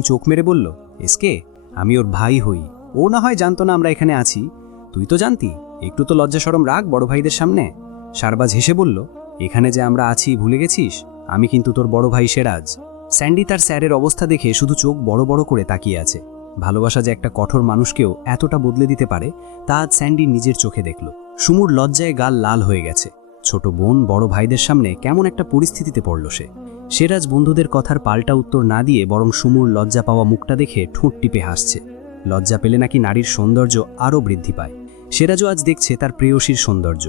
রাহিন চোখ মেরে বলল, এসকে, আমি ওর ভাই হই। ও না হয় জানতো না আমরা এখানে আছি, তুই তো জানতি। একটু তো লজ্জা শরম রাখ বড় ভাইদের সামনে। শারবাজ হেসে বলল, এখানে যে আমরা আছি ভুলে গেছিস? আমি কিন্তু তোর বড় ভাই সেরাজ। স্যান্ডি তার স্যারের অবস্থা দেখে শুধু চোখ বড় বড় করে তাকিয়ে আছে। ভালোবাসা যে একটা কঠোর মানুষকেও এতটা বদলে দিতে পারে তা আজ স্যান্ডি নিজের চোখে দেখল। সুমুর লজ্জায় গাল লাল হয়ে গেছে। ছোট বোন বড় ভাইদের সামনে কেমন একটা পরিস্থিতিতে পড়ল সে। সেরাজ বন্ধুদের কথার পাল্টা উত্তর না দিয়ে বরং সুমুর লজ্জা পাওয়া মুখটা দেখে ঠোঁট টিপে হাসছে। লজ্জা পেলে নাকি নারীর সৌন্দর্য আরও বৃদ্ধি পায়। সেরাজও আজ দেখছে তার প্রেয়সীর সৌন্দর্য।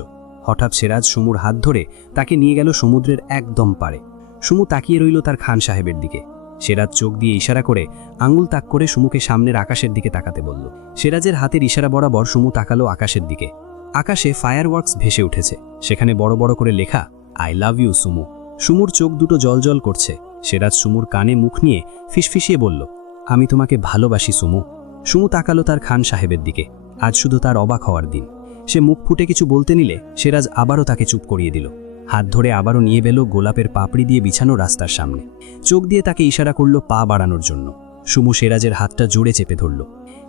হঠাৎ সেরাজ সুমুর হাত ধরে তাকে নিয়ে গেল সমুদ্রের একদম পারে। সুমু তাকিয়ে রইল তার খান সাহেবের দিকে। সেরাজ চোখ দিয়ে ইশারা করে আঙুল তাক করে সুমুকে সামনের আকাশের দিকে তাকাতে বলল। সেরাজের হাতের ইশারা বরাবর সুমু তাকালো আকাশের দিকে। আকাশে ফায়ারওয়ার্কস ভেসে উঠেছে। সেখানে বড় বড় করে লেখা, আই লাভ ইউ সুমু। সুমুর চোখ দুটো জলজল করছে। সেরাজ সুমুর কানে মুখ নিয়ে ফিসফিসিয়ে বলল, আমি তোমাকে ভালোবাসি সুমু। সুমু তাকালো তার খান সাহেবের দিকে। আজ শুধু তার অবাক হওয়ার দিন। সে মুখ ফুটে কিছু বলতে নিলে সেরাজ আবারও তাকে চুপ করিয়ে দিল। হাত ধরে আবারও নিয়ে গেল গোলাপের পাপড়ি দিয়ে বিছানো রাস্তার সামনে। চোখ দিয়ে তাকে ইশারা করল পা বাড়ানোর জন্য। সুমু সেরাজের হাতটা জোরে চেপে ধরল।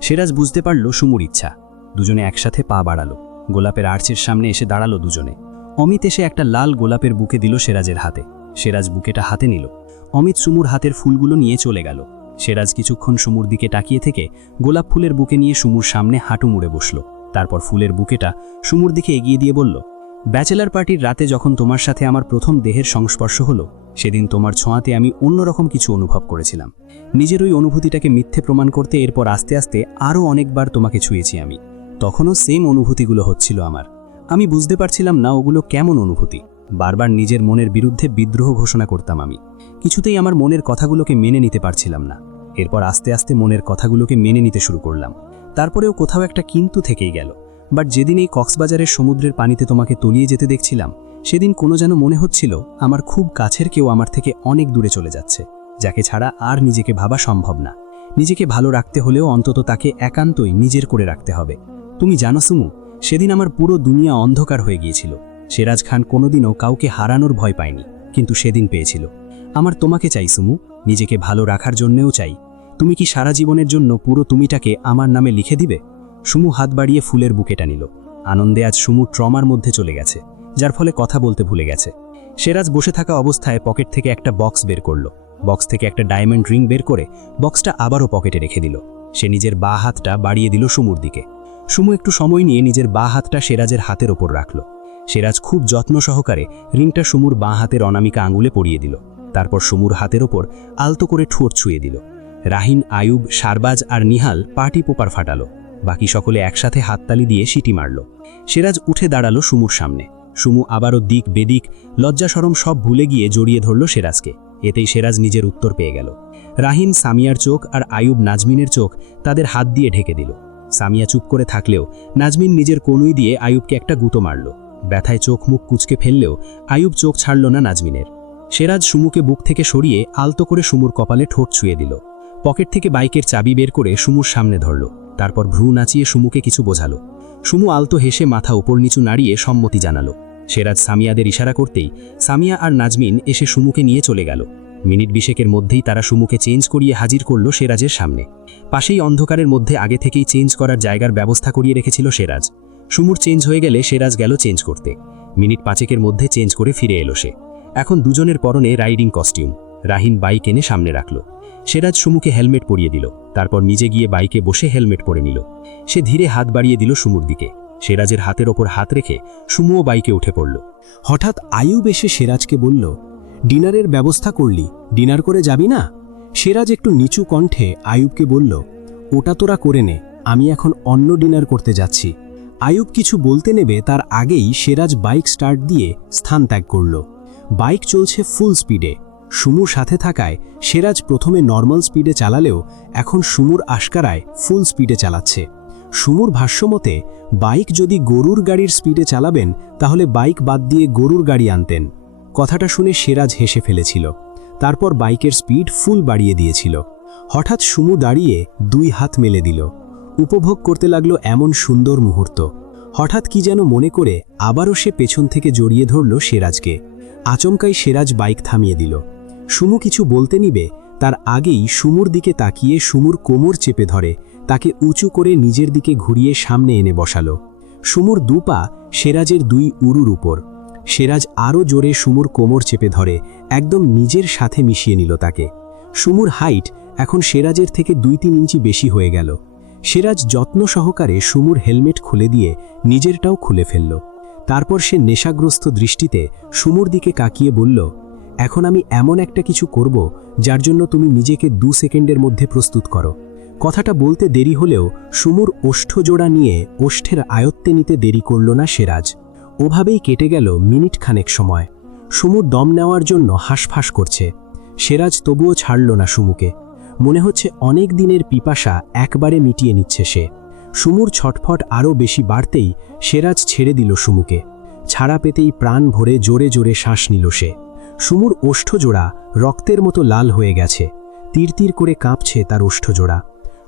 সেরাজ বুঝতে পারল সুমুর ইচ্ছা। দুজনে একসাথে পা বাড়ালো। গোলাপের আর্চের সামনে এসে দাঁড়ালো দুজনে। অমিত এসে একটা লাল গোলাপের বুকে দিল সেরাজের হাতে। সেরাজ বুকেটা হাতে নিল। অমিত সুমুর হাতের ফুলগুলো নিয়ে চলে গেল। সেরাজ কিছুক্ষণ সুমুর দিকে তাকিয়ে থেকে গোলাপ ফুলের বুকে নিয়ে সুমুর সামনে হাঁটু মুড়ে বসল। তারপর ফুলের বুকেটা সুমুর দিকে এগিয়ে দিয়ে বলল, ব্যাচেলার পার্টির রাতে যখন তোমার সাথে আমার প্রথম দেহের সংস্পর্শ হলো, সেদিন তোমার ছোঁয়াতে আমি অন্যরকম কিছু অনুভব করেছিলাম। নিজের ওই অনুভূতিটাকে মিথ্যে প্রমাণ করতে এরপর আস্তে আস্তে আরও অনেকবার তোমাকে ছুঁয়েছি আমি। তখনও সেম অনুভূতিগুলো হচ্ছিল আমার। আমি বুঝতে পারছিলাম না ওগুলো কেমন অনুভূতি। বারবার নিজের মনের বিরুদ্ধে বিদ্রোহ ঘোষণা করতাম আমি। কিছুতেই আমার মনের কথাগুলোকে মেনে নিতে পারছিলাম না। এরপর আস্তে আস্তে মনের কথাগুলোকে মেনে নিতে শুরু করলাম। তারপরেও কোথাও একটা কিন্তু থেকেই গেল। বাট যেদিন এই কক্সবাজারের সমুদ্রের পানিতে তোমাকে তলিয়ে যেতে দেখছিলাম, সেদিন কোনো যেন মনে হচ্ছিল আমার খুব কাছের কেউ আমার থেকে অনেক দূরে চলে যাচ্ছে, যাকে ছাড়া আর নিজেকে ভাবা সম্ভব না। নিজেকে ভালো রাখতে হলেও অন্তত তাকে একান্তই নিজের করে রাখতে হবে। তুমি জানো সুমু, সেদিন আমার পুরো দুনিয়া অন্ধকার হয়ে গিয়েছিল। সেরাজ খান কোনোদিনও কাউকে হারানোর ভয় পায়নি, কিন্তু সেদিন পেয়েছিল। আমার তোমাকে চাই সুমু, নিজেকে ভালো রাখার জন্যেও চাই। তুমি কি সারা জীবনের জন্য পুরো তুমিটাকে আমার নামে লিখে দিবে? সুমু হাত বাড়িয়ে ফুলের বুকেটা নিল। আনন্দে আজ সুমু ট্রমার মধ্যে চলে গেছে, যার ফলে কথা বলতে ভুলে গেছে। সেরাজ বসে থাকা অবস্থায় পকেট থেকে একটা বক্স বের করল। বক্স থেকে একটা ডায়মন্ড রিং বের করে বক্সটা আবারও পকেটে রেখে দিল। সে নিজের বাঁ হাতটা বাড়িয়ে দিল সুমুর দিকে। সুমু একটু সময় নিয়ে নিজের বাঁ হাতটা সেরাজের হাতের ওপর রাখল। সেরাজ খুব যত্ন সহকারে রিংটা সুমুর বাঁ হাতের অনামিকা আঙুলে পরিয়ে দিল। তারপর সুমুর হাতের ওপর আলতো করে ঠোঁট ছুঁয়ে দিল। রাহিন, আয়ুব, শারবাজ আর নিহাল পার্টি পোপার ফাটালো। বাকি সকলে একসাথে হাততালি দিয়ে সিটি মারল। সেরাজ উঠে দাঁড়ালো সুমুর সামনে। সুমু আবারও দিক বেদিক লজ্জা শরম সব ভুলে গিয়ে জড়িয়ে ধরল সেরাজকে। এতেই সেরাজ নিজের উত্তর পেয়ে গেল। রাহিন সামিয়ার চোখ আর আয়ুব নাজমিনের চোখ তাদের হাত দিয়ে ঢেকে দিল। সামিয়া চুপ করে থাকলেও নাজমিন নিজের কনুই দিয়ে আয়ুবকে একটা গুঁতো মারল। ব্যথায় চোখ মুখ কুঁচকে ফেললেও আয়ুব চোখ ছাড়ল না নাজমিনের। সেরাজ সুমুকে বুক থেকে সরিয়ে আলতো করে সুমুর কপালে ঠোঁট ছুঁয়ে দিল। পকেট থেকে বাইকের চাবি বের করে সুমুর সামনে ধরল। তারপর ভ্রু নাচিয়ে সুমুকে কিছু বোঝালো। সুমু আলতো হেসে মাথা উপর নিচু নাড়িয়ে সম্মতি জানালো। সেরাজ সামিয়াদের ইশারা করতেই সামিয়া আর নাজমিন এসে সুমুকে নিয়ে চলে গেল। মিনিট 20 মধ্যেই তারা সুমুকে চেঞ্জ করিয়ে হাজির করল সেরাজের সামনে। পাশেই অন্ধকারের মধ্যে আগে থেকেই চেঞ্জ করার জায়গার ব্যবস্থা করিয়ে রেখেছিল সেরাজ। সুমুর চেঞ্জ হয়ে গেলে সেরাজ গেল চেঞ্জ করতে। মিনিট 5 মধ্যে চেঞ্জ করে ফিরে এলো সে। এখন দুজনের পরনে রাইডিং কস্টিউম। রাহিন বাইক এনে সামনে রাখল। সেরাজ সুমুকে হেলমেট পরিয়ে দিল। তারপর নিজে গিয়ে বাইকে বসে হেলমেট পরে নিল। সে ধীরে হাত বাড়িয়ে দিল সুমুর দিকে। সেরাজের হাতের ওপর হাত রেখে সুমুও বাইকে উঠে পড়ল। হঠাৎ আয়ুব এসে সেরাজকে বলল, ডিনারের ব্যবস্থা করলি, ডিনার করে যাবি না? সেরাজ একটু নিচু কণ্ঠে আয়ুবকে বলল, ওটা তোরা করে নে, আমি এখন অন্য ডিনার করতে যাচ্ছি। আয়ুব কিছু বলতে নেবে তার আগেই সেরাজ বাইক স্টার্ট দিয়ে স্থান ত্যাগ করল। বাইক চলছে ফুল স্পিডে। সুমুর সাথে থাকায় সেরাজ প্রথমে নর্মাল স্পিডে চালালেও এখন সুমুর আশকারায় ফুল স্পিডে চালাচ্ছে। সুমুর ভাষ্যমতে বাইক যদি গরুর গাড়ির স্পিডে চালাবেন তাহলে বাইক বাদ দিয়ে গরুর গাড়ি আনতেন। কথাটা শুনে সেরাজ হেসে ফেলেছিল। তারপর বাইকের স্পিড ফুল বাড়িয়ে দিয়েছিল। হঠাৎ সুমু দাঁড়িয়ে 2 হাত মেলে দিল। উপভোগ করতে লাগলো এমন সুন্দর মুহূর্ত। হঠাৎ কি যেন মনে করে আবারও সে পেছন থেকে জড়িয়ে ধরল সেরাজকে। আচমকাই সেরাজ বাইক থামিয়ে দিল। সুমু কিছু বলতে নিবে তার আগেই সুমুর দিকে তাকিয়ে সুমুর কোমর চেপে ধরে তাকে উঁচু করে নিজের দিকে ঘুরিয়ে সামনে এনে বসালো। সুমুর দুপা সেরাজের দুই উরুর উপর। সেরাজ আরও জোরে সুমুর কোমর চেপে ধরে একদম নিজের সাথে মিশিয়ে নিল তাকে। সুমুর হাইট এখন সেরাজের থেকে 2-3 ইঞ্চি বেশি হয়ে গেল। সেরাজ যত্ন সহকারে সুমুর হেলমেট খুলে দিয়ে নিজেরটাও খুলে ফেলল। তারপর সে নেশাগ্রস্ত দৃষ্টিতে সুমুর দিকে কাকিয়ে বলল, এখন আমি এমন একটা কিছু করব যার জন্য তুমি নিজেকে 2 সেকেন্ডের মধ্যে প্রস্তুত করো। কথাটা বলতে দেরি হলেও সুমুর ওষ্ঠজোড়া নিয়ে ওষ্ঠের আয়ত্তে নিতে দেরি করল না সেরাজ। ওভাবেই কেটে গেল মিনিট খানেক সময়। সুমুর দম নেওয়ার জন্য হাঁসফাঁস করছে। সেরাজ তবুও ছাড়ল না সুমুকে। মনে হচ্ছে অনেক দিনের পিপাসা একবারে মিটিয়ে নিচ্ছে সে। সুমুর ছটফট আরও বেশি বাড়তেই সেরাজ ছেড়ে দিল সুমুকে। ছাড়া পেতেই প্রাণ ভরে জোরে জোরে শ্বাস নিল সে। সুমুর ওষ্ঠজোড়া রক্তের মতো লাল হয়ে গেছে। তীর তীর করে কাঁপছে তার ওষ্ঠজোড়া।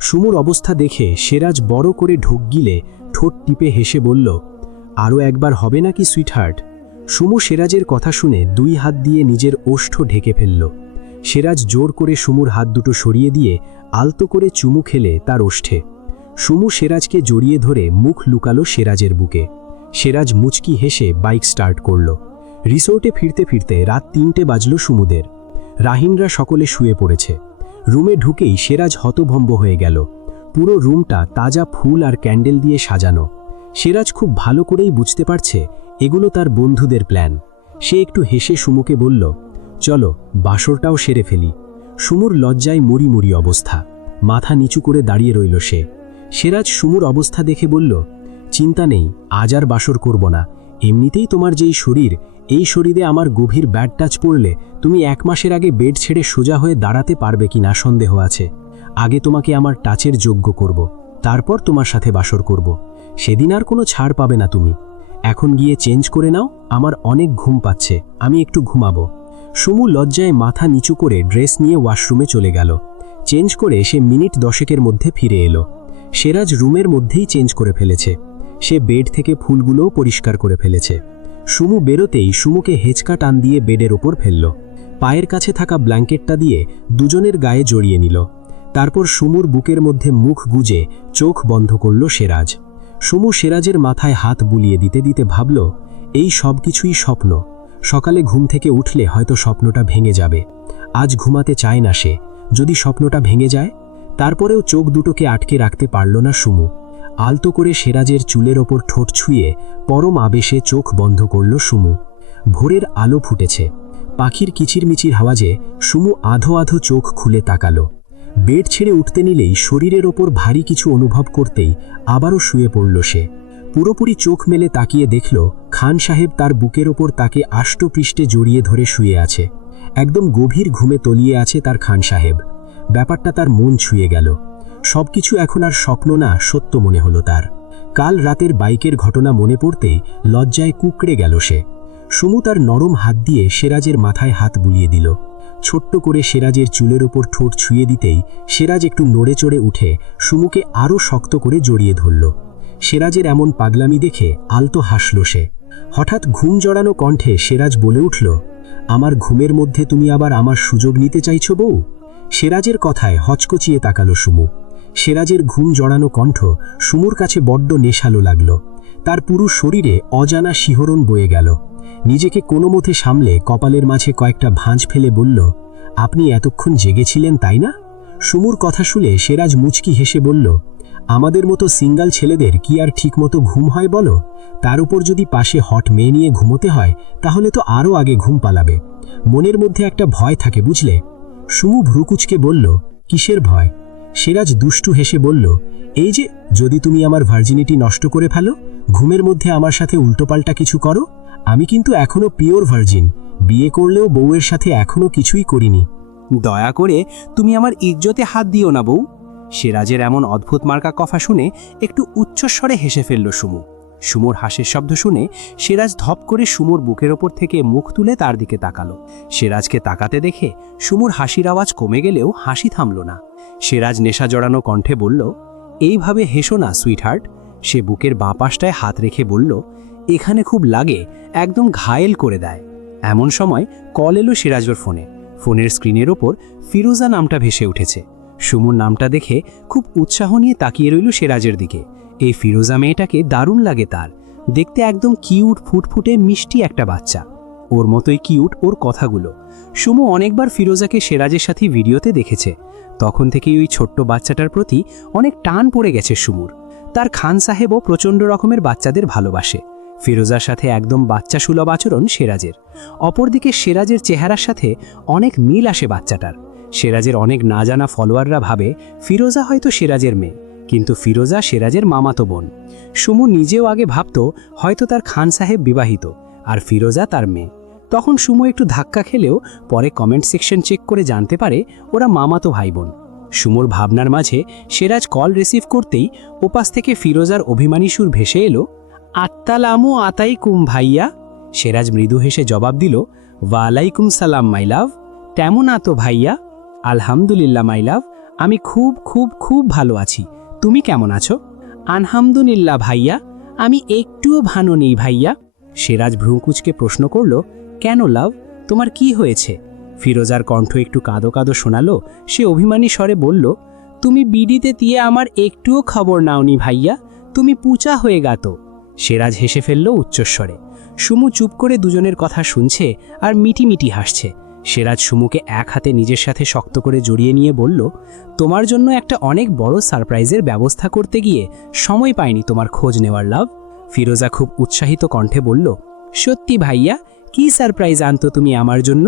সুমুর অবস্থা দেখে সেরাজ বড় করে ঢোক গিলে ঠোঁট টিপে হেসে বলল, আরও একবার হবে নাকি সুইটহার্ট? সুমু সেরাজের কথা শুনে 2 হাত দিয়ে নিজের ওষ্ঠ ঢেকে ফেলল। সেরাজ জোর করে সুমুর হাত দুটো সরিয়ে দিয়ে আলতো করে চুমু খেলে তার ওষ্ঠে। সুমু সেরাজকে জড়িয়ে ধরে মুখ লুকালো সেরাজের বুকে। সেরাজ মুচকি হেসে বাইক স্টার্ট করল। রিসোর্টে ফিরতে ফিরতে রাত 3টে বাজল সুমুদের। রাহিনরা সকলে শুয়ে পড়েছে। রুমে ঢুকেই সেরাজ হতভম্ব হয়ে গেল। পুরো রুমটা তাজা ফুল আর ক্যান্ডেল দিয়ে সাজানো। সেরাজ খুব ভালো করেই বুঝতে পারছে এগুলো তার বন্ধুদের প্ল্যান। সে একটু হেসে সুমুকে বলল, চলো বাসরটাও সেরে ফেলি। সুমুর লজ্জায় মুড়ি মুড়ি অবস্থা। মাথা নিচু করে দাঁড়িয়ে রইল সে। সেরাজ সুমুর অবস্থা দেখে বলল, চিন্তা নেই, আজ আর বাসর করব না। এমনিতেই তোমার যেই শরীর, এই শরীরে আমার গভীর ব্যাড টাচ পড়লে তুমি 1 মাসের আগে বেড ছেড়ে সোজা হয়ে দাঁড়াতে পারবে কি না সন্দেহ আছে। আগে তোমাকে আমার টাচের যোগ্য করব, তারপর তোমার সাথে বাসর করব। সেদিন আর কোনো ছাড় পাবে না তুমি। এখন গিয়ে চেঞ্জ করে নাও, আমার অনেক ঘুম পাচ্ছে, আমি একটু ঘুমাবো। সুমু লজ্জায় মাথা নিচু করে ড্রেস নিয়ে ওয়াশরুমে চলে গেল। চেঞ্জ করে সে মিনিট 10 মধ্যে ফিরে এলো। সেরাজ রুমের মধ্যেই চেঞ্জ করে ফেলেছে। সে বেড থেকে ফুলগুলোও পরিষ্কার করে ফেলেছে। সুমু বেরোতেই সুমুকে হেঁচকা টান দিয়ে বেডের ওপর ফেলল। পায়ের কাছে থাকা ব্ল্যাঙ্কেটটা দিয়ে দুজনের গায়ে জড়িয়ে নিল। তারপর সুমুর বুকের মধ্যে মুখ গুজে চোখ বন্ধ করল সেরাজ। সুমু সেরাজের মাথায় হাত বুলিয়ে দিতে দিতে ভাবল, এই সব কিছুই স্বপ্ন। সকালে ঘুম থেকে উঠলে হয়তো স্বপ্নটা ভেঙে যাবে। আজ ঘুমাতে চায় না সে, যদি স্বপ্নটা ভেঙে যায়। তারপরেও চোখ দুটোকে আটকে রাখতে পারল না সুমু। আলতো করে সেরাজের চুলের ওপর ঠোঁট ছুঁয়ে পরম আবেশে চোখ বন্ধ করল সুমু। ভোরের আলো ফুটেছে। পাখির কিচিরমিচির আওয়াজে সুমু আধো আধো চোখ খুলে তাকালো। বেড ছেড়ে উঠতে নিলেই শরীরের ওপর ভারী কিছু অনুভব করতেই আবারও শুয়ে পড়ল সে। পুরোপুরি চোখ মেলে তাকিয়ে দেখল খান সাহেব তার বুকের ওপর তাকে আষ্টপৃষ্ঠে জড়িয়ে ধরে শুয়ে আছে। একদম গভীর ঘুমে তলিয়ে আছে তার খান সাহেব। ব্যাপারটা তার মন ছুঁয়ে গেল। সবকিছু এখন আর স্বপ্ন না, সত্য মনে হলো তার। কাল রাতের বাইকের ঘটনা মনে পড়তেই লজ্জায় কুঁকড়ে গেল সে। সুমু তার নরম হাত দিয়ে সেরাজের মাথায় হাত বুলিয়ে দিল। ছোট্ট করে সেরাজের চুলের ওপর ঠোঁট ছুঁয়ে দিতেই সেরাজ একটু নড়ে চড়ে উঠে সুমুকে আরও শক্ত করে জড়িয়ে ধরল। সেরাজের এমন পাগলামি দেখে আলতো হাসল সে। হঠাৎ ঘুম জড়ানো কণ্ঠে সেরাজ বলে উঠল, আমার ঘুমের মধ্যে তুমি আবার আমার সুযোগ নিতে চাইছো বউ? সেরাজের কথায় হচকচিয়ে তাকালো সুমু। সেরাজের ঘুম জড়ানো কণ্ঠ সুমুর কাছে বড্ড নেশালো লাগল। তার পুরো শরীরে অজানা শিহরণ বয়ে গেল। নিজেকে কোনো মতে সামলে কপালের মাঝে কয়েকটা ভাঁজ ফেলে বলল, আপনি এতক্ষণ জেগেছিলেন তাই না? সুমুর কথা শুনে সেরাজ মুচকি হেসে বলল, আমাদের মতো সিঙ্গল ছেলেদের কি আর ঠিকমতো ঘুম হয় বলো? তার উপর যদি পাশে হট মেয়ে নিয়ে ঘুমোতে হয় তাহলে তো আরও আগে ঘুম পালাবে। মনের মধ্যে একটা ভয় থাকে বুঝলে। সুমু ভ্রুকুচকে বলল, কিসের ভয়? সেরাজ দুষ্টু হেসে বলল, এই যে যদি তুমি আমার ভার্জিনিটি নষ্ট করে ফেলো, ঘুমের মধ্যে আমার সাথে উল্টোপাল্টা কিছু করো। আমি কিন্তু এখনো পিওর ভার্জিন। বিয়ে করলেও বউয়ের সাথে এখনো কিছুই করিনি। দয়া করে তুমি আমার ইজ্জতে হাত দিও না বউ। সেরাজের এমন অদ্ভুত মার্কা কথা শুনে একটু উচ্চস্বরে হেসে ফেলল সুমু। সুমুর হাসির শব্দ শুনে সেরাজ ধপ করে সুমুর বুকের ওপর থেকে মুখ তুলে তার দিকে তাকালো। সেরাজকে তাকাতে দেখে সুমুর হাসির আওয়াজ কমে গেলেও হাসি থামল না। সেরাজ নেশা জড়ানো কণ্ঠে বলল, এইভাবে হেসো না সুইটহার্ট। সে বুকের বাঁ পাশটায় হাত রেখে বলল, এখানে খুব লাগে, একদম ঘায়েল করে দেয়। এমন সময় কল এলো সিরাজের ফোনে। ফোনের স্ক্রিনের ওপর ফিরোজা নামটা ভেসে উঠেছে। সুমুর নামটা দেখে খুব উৎসাহ নিয়ে তাকিয়ে রইল সিরাজের দিকে। এই ফিরোজা মেয়েটাকে দারুণ লাগে তার, দেখতে একদম কিউট ফুটফুটে মিষ্টি একটা বাচ্চা। ওর মতোই কিউট ওর কথাগুলো। সুমু অনেকবার ফিরোজাকে সিরাজের সাথে ভিডিওতে দেখেছে। তখন থেকেই ওই ছোট্ট বাচ্চাটার প্রতি অনেক টান পড়ে গেছে সুমুর। তার খান সাহেবও প্রচণ্ড রকমের বাচ্চাদের ভালোবাসে। ফিরোজার সাথে একদম বাচ্চা সুলভ আচরণ সিরাজের। অপরদিকে সিরাজের চেহারার সাথে অনেক মিল আসে বাচ্চাটার। সিরাজের অনেক না জানা ফলোয়াররা ভাবে ফিরোজা হয়তো সিরাজের মেয়ে, কিন্তু ফিরোজা সিরাজের মামাতো বোন। সুমু নিজেও আগে ভাবত হয়তো তার খান সাহেব বিবাহিত আর ফিরোজা তার মেয়ে। তখন সুমু একটু ধাক্কা খেলেও পরে কমেন্ট সেকশন চেক করে জানতে পারে ওরা মামাতো ভাই বোন। সুমুর ভাবনার মাঝে সিরাজ কল রিসিভ করতেই ওপাশ থেকে ফিরোজার অভিমানী সুর ভেসে এলো, আত্তালামু আতাইকুম ভাইয়া। সিরাজ মৃদু হেসে জবাব দিল, ওয়ালাইকুম সালাম মাই লাভ। তেমন আতো ভাইয়া? আলহামদুলিল্লাহ মাই লাভ, আমি খুব খুব খুব ভালো আছি। তুমি কেমন আছো? আলহামদুলিল্লাহ ভাইয়া, আমি একটুও ভালো নেই ভাইয়া। সিরাজ ভ্রুকুচকে প্রশ্ন করল, কেন লাভ, তোমার কি হয়েছে? ফিরোজার কণ্ঠ একটু কাঁদো কাঁদো শোনালো। সে অভিমানী স্বরে বলল, তুমি বিডিতে দিয়ে আমার একটুও খবর নাওনি ভাইয়া, তুমি পুচা হয়ে গাতো। সিরাজ হেসে ফেলল উচ্চস্বরে। সুমু চুপ করে দুজনের কথা শুনছে আর মিটি মিটি হাসছে। সিরাজ সুমুকে এক হাতে নিজের সাথে শক্ত করে জড়িয়ে নিয়ে বলল, তোমার জন্য একটা অনেক বড় সারপ্রাইজের ব্যবস্থা করতে গিয়ে সময় পাইনি তোমার খোঁজ নেওয়ার লাভ। ফিরোজা খুব উৎসাহিত কণ্ঠে বলল, সত্যি ভাইয়া, কি সারপ্রাইজ আনতো তুমি আমার জন্য?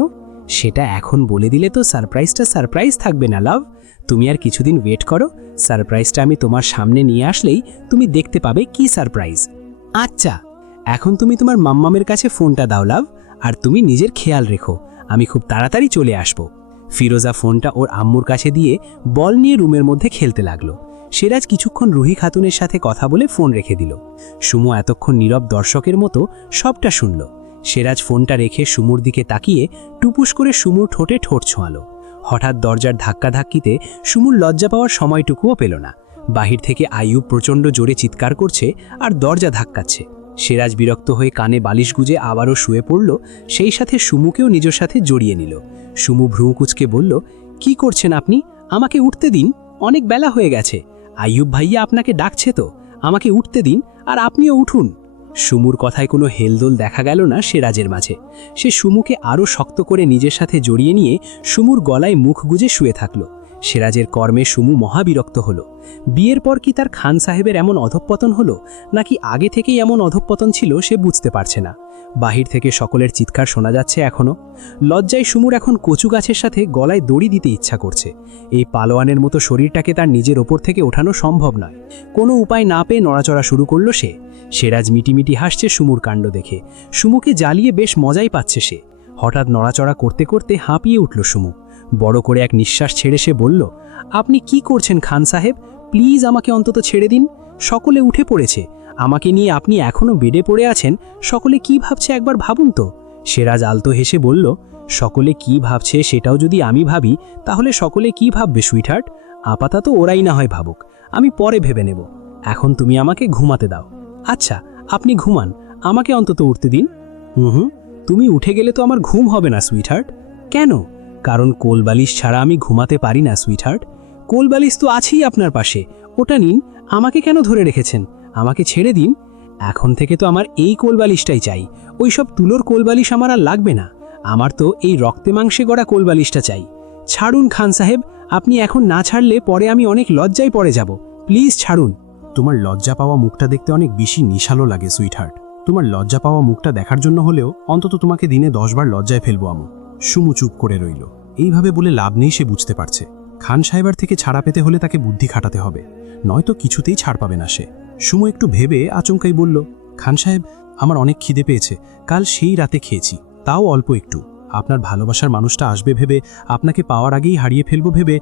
সেটা এখন বলে দিলে তো সারপ্রাইজটা সারপ্রাইজ থাকবে না লাভ। তুমি আর কিছুদিন ওয়েট করো, সারপ্রাইজটা আমি তোমার সামনে নিয়ে আসলেই তুমি দেখতে পাবে কি সারপ্রাইজ। আচ্ছা, এখন তুমি তোমার মাম্মামের কাছে ফোনটা দাও লাভ, আর তুমি নিজের খেয়াল রেখো, আমি খুব তাড়াতাড়ি চলে আসব। ফিরোজা ফোনটা ওর আম্মুর কাছে দিয়ে বল নিয়ে রুমের মধ্যে খেলতে লাগলো। সিরাজ কিছুক্ষণ রুহি খাতুনের সাথে কথা বলে ফোন রেখে দিল। সুমু এতক্ষণ নীরব দর্শকের মতো সবটা শুনল। সিরাজ ফোনটা রেখে সুমুর দিকে তাকিয়ে টুপুস করে সুমুর ঠোঁটে ঠোঁট ছোঁয়ালো। হঠাৎ দরজার ধাক্কাধাক্কিতে সুমুর লজ্জা পাওয়ার সময়টুকুও পেল না। বাহির থেকে আইয়ুব প্রচণ্ড জোরে চিৎকার করছে আর দরজা ধাক্কাচ্ছে। সিরাজ বিরক্ত হয়ে কানে বালিশ গুজে আবারও শুয়ে পড়ল, সেই সাথে সুমুকেও নিজের সাথে জড়িয়ে নিল। সুমু ভ্রু কুচকে বলল, কি করছেন আপনি? আমাকে উঠতে দিন, অনেক বেলা হয়ে গেছে। আইয়ুব ভাইয়া আপনাকে ডাকছে তো, আমাকে উঠতে দিন আর আপনিও উঠুন। সুমুর কথায় কোনো হেলদোল দেখা গেল না সিরাজের মাঝে। সে সুমুকে আরও শক্ত করে নিজের সাথে জড়িয়ে নিয়ে সুমুর গলায় মুখ গুজে শুয়ে থাকল। সিরাজের কর্মে সুমু মহাবিরক্ত হলো। বিয়ের পর কি তার খান সাহেবের এমন অধঃপতন হলো, নাকি আগে থেকেই এমন অধঃপতন ছিল সে বুঝতে পারছে না। বাহির থেকে সকলের চিৎকার শোনা যাচ্ছে এখনো। লজ্জায় সুমুর এখন কচু গাছের সাথে গলায় দড়ি দিতে ইচ্ছা করছে। এই পালোয়ানের মতো শরীরটাকে তার নিজের ওপর থেকে ওঠানো সম্ভব নয়। কোনো উপায় না পেয়ে নড়াচড়া শুরু করলো সে। সিরাজ মিটিমিটি হাসছে সুমুর কাণ্ড দেখে। সুমুকে জ্বালিয়ে বেশ মজাই পাচ্ছে সে। হঠাৎ নড়াচড়া করতে করতে হাঁপিয়ে উঠল সুমু। বড় করে এক নিঃশ্বাস ছেড়ে সে বলল, আপনি কি করছেন খান সাহেব? প্লিজ আমাকে অন্তত ছেড়ে দিন। সকলে উঠে পড়েছে, আমাকে নিয়ে আপনি এখনও বেডে পড়ে আছেন। সকলে কি ভাবছে একবার ভাবুন তো। সিরাজ আলতো হেসে বলল, সকলে কি ভাবছে সেটাও যদি আমি ভাবি তাহলে সকলে কি ভাববে সুইটহার্ট? আপাতত ওরাই না হয় ভাবুক, আমি পরে ভেবে নেব। এখন তুমি আমাকে ঘুমাতে দাও। আচ্ছা, আপনি ঘুমান, আমাকে অন্তত উঠতে দিন। তুমি উঠে গেলে তো আমার ঘুম হবে না সুইটহার্ট। কেন? কারণ কোলবালিশ ছাড়া আমি ঘুমাতে পারি না সুইটহার্ট। কোলবালিশ তো আছেই আপনার পাশে, ওটা নিন। আমাকে কেন ধরে রেখেছেন? আমাকে ছেড়ে দিন। এখন থেকে তো আমার এই কোলবালিশটাই চাই। ওই সব তুলোর কোলবালিশ আমার আর লাগবে না। আমার তো এই রক্তে মাংসে গড়া কোলবালিশটা চাই। ছাড়ুন খান সাহেব, আপনি এখন না ছাড়লে পরে আমি অনেক লজ্জায় পড়ে যাব। প্লিজ ছাড়ুন। তোমার লজ্জা পাওয়া মুখটা দেখতে অনেক বেশি নিশালো লাগে সুইটহার্ট। তোমার লজ্জা পাওয়া মুখটা দেখার জন্য হলেও অন্তত তোমাকে দিনে 10 বার লজ্জায় ফেলবো আমু। সুমু চুপ করে রইল। এইভাবে বলে লাভ নেই, সে বুঝতে পারছে খান সাহেবার থেকে ছাড়া পেতে হলে তাকে বুদ্ধি খাটাতে হবে, নয়তো কিছুতেই ছাড় পাবে না সে। সুমু একটু ভেবে আচমকাই বলল, খান সাহেব, আমার অনেক খিদে পেয়েছে। কাল সেই রাতে খেয়েছি, তাও অল্প একটু। আপনার ভালোবাসার মানুষটা আসবে ভেবে, আপনাকে পাওয়ার আগেই হারিয়ে ফেলবো ভেবে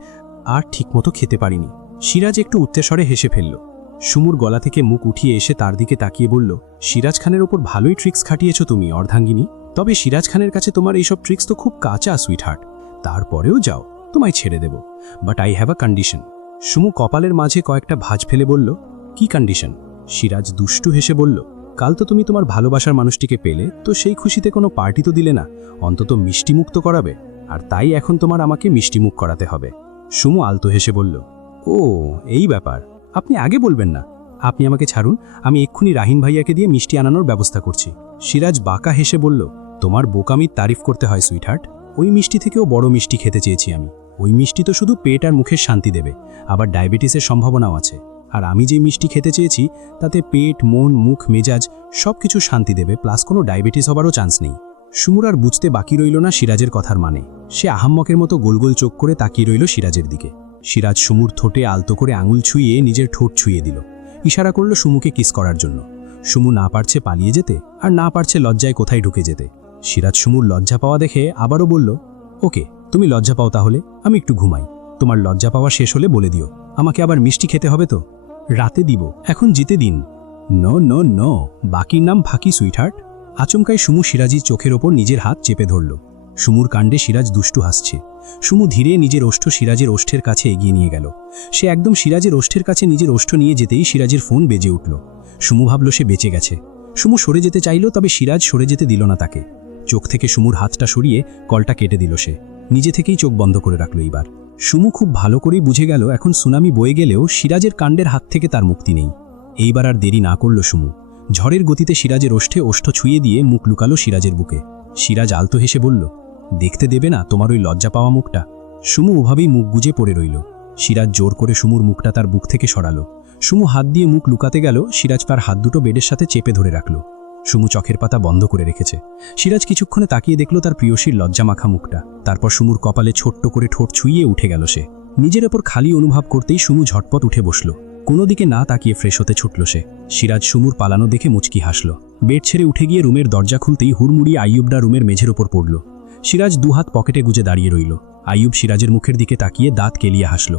আর ঠিকমতো খেতে পারিনি। সিরাজ একটু উচ্চস্বরে হেসে ফেলল। সুমুর গলা থেকে মুখ উঠিয়ে এসে তার দিকে তাকিয়ে বলল, সিরাজ খানের ওপর ভালোই ট্রিক্স খাটিয়েছ তুমি অর্ধাঙ্গিনী। তবে সিরাজ খানের কাছে তোমার এইসব ট্রিক্স তো খুব কাঁচা সুইটহার্ট। তারপরেও যাও, তোমায় ছেড়ে দেব, but I have a condition. Sumu কপালের মাঝে কয়েকটা ভাঁজ ফেলে বলল, কি কন্ডিশন? সিরাজ দুষ্টু হেসে বলল, কাল তো তুমি তোমার ভালোবাসার মানুষটিকে পেলে, তো সেই খুশিতে কোনো পার্টি তো দিলে না, অন্তত মিষ্টি মুক্ত করাবে। আর তাই এখন তোমার আমাকে মিষ্টিমুখ করাতে হবে। সুমু আলতো হেসে বলল, ও এই ব্যাপার, আপনি আগে বলবেন না। আপনি আমাকে ছাড়ুন, আমি এক্ষুনি রাহিন ভাইয়াকে দিয়ে মিষ্টি আনানোর ব্যবস্থা করছি। সিরাজ বাঁকা হেসে বলল, তোমার বোকামির তারিফ করতে হয় সুইটহার্ট। ওই মিষ্টি থেকেও বড় মিষ্টি খেতে চেয়েছি আমি। ওই মিষ্টি তো শুধু পেট আর মুখের শান্তি দেবে, আবার ডায়াবেটিসের সম্ভাবনাও আছে। আর আমি যে মিষ্টি খেতে চেয়েছি তাতে পেট, মন, মুখ, মেজাজ সব কিছু শান্তি দেবে, প্লাস কোনো ডায়াবেটিস হবারও চান্স নেই। সুমুর আর বুঝতে বাকি রইল না সিরাজের কথার মানে। সে আহাম্মকের মতো গোল গোল চোখ করে তাকিয়ে রইল সিরাজের দিকে। সিরাজ সুমুর ঠোঁটে আলতো করে আঙুল ছুঁয়ে নিজের ঠোঁট ছুঁয়ে দিল, ইশারা করল সুমুকে কিস করার জন্য। সুমু না পারছে পালিয়ে যেতে, আর না পারছে লজ্জায় কোথায় ঢুকে যেতে। সিরাজ সুমুর লজ্জা পাওয়া দেখে আবারও বলল, ওকে তুমি লজ্জা পাও তাহলে, আমি একটু ঘুমাই। তোমার লজ্জা পাওয়া শেষ হলে বলে দিও। আমাকে আবার মিষ্টি খেতে হবে তো? রাতে দিব, এখন জিতে দিন। নো নো নো, বাকির নাম ফাঁকি সুইটহার্ট। আচমকাই সুমু সিরাজির চোখের ওপর নিজের হাত চেপে ধরল। সুমুর কাণ্ডে সিরাজ দুষ্টু হাসছে। সুমু ধীরে নিজের ওষ্ঠ সিরাজের ওষ্ঠের কাছে এগিয়ে নিয়ে গেল। সে একদম সিরাজের ওষ্ঠের কাছে নিজের ওষ্ঠ নিয়ে যেতেই সিরাজের ফোন বেজে উঠল। সুমু ভাবল সে বেঁচে গেছে। সুমু সরে যেতে চাইল, তবে সিরাজ সরে যেতে দিল না তাকে। চোখ থেকে সুমুর হাতটা সরিয়ে কলটা কেটে দিল সে। নিজে থেকেই চোখ বন্ধ করে রাখল এইবার। সুমু খুব ভালো করেই বুঝে গেল এখন সুনামি বয়ে গেলেও সিরাজের কাণ্ডের হাত থেকে তার মুক্তি নেই। এইবার আর দেরি না করল সুমু। ঝড়ের গতিতে সিরাজের ওষ্ঠে ওষ্ঠ ছুঁয়ে দিয়ে মুখ লুকালো সিরাজের বুকে। সিরাজ আলতো হেসে বলল, দেখতে দেবে না তোমার ওই লজ্জা পাওয়া মুখটা? সুমু ওভাবেই মুখ গুজে পড়ে রইল। সিরাজ জোর করে সুমুর মুখটা তার বুক থেকে সরালো। সুমু হাত দিয়ে মুখ লুকাতে গেল, সিরাজ তার হাত দুটো বেডের সাথে চেপে ধরে রাখল। সুমু চোখের পাতা বন্ধ করে রেখেছে। সিরাজ কিছুক্ষণে তাকিয়ে দেখল তার প্রিয়সীর লজ্জা মাখা মুখটা। তারপর সুমুর কপালে ছোট্ট করে ঠোঁট ছুঁয়ে উঠে গেল সে। নিজের ওপর খালি অনুভব করতেই সুমু ঝটপট উঠে বসল। কোনো দিকে না তাকিয়ে ফ্রেশ হতে ছুটল সে। সিরাজ সুমুর পালানো দেখে মুচকি হাসল। বেড ছেড়ে উঠে গিয়ে রুমের দরজা খুলতেই হুড়মুড়িয়ে আইয়ুবরা রুমের মেঝের ওপর পড়ল। সিরাজ দুহাত পকেটে গুজে দাঁড়িয়ে রইল। আইয়ুব সিরাজের মুখের দিকে তাকিয়ে দাঁত কেলিয়ে হাসল।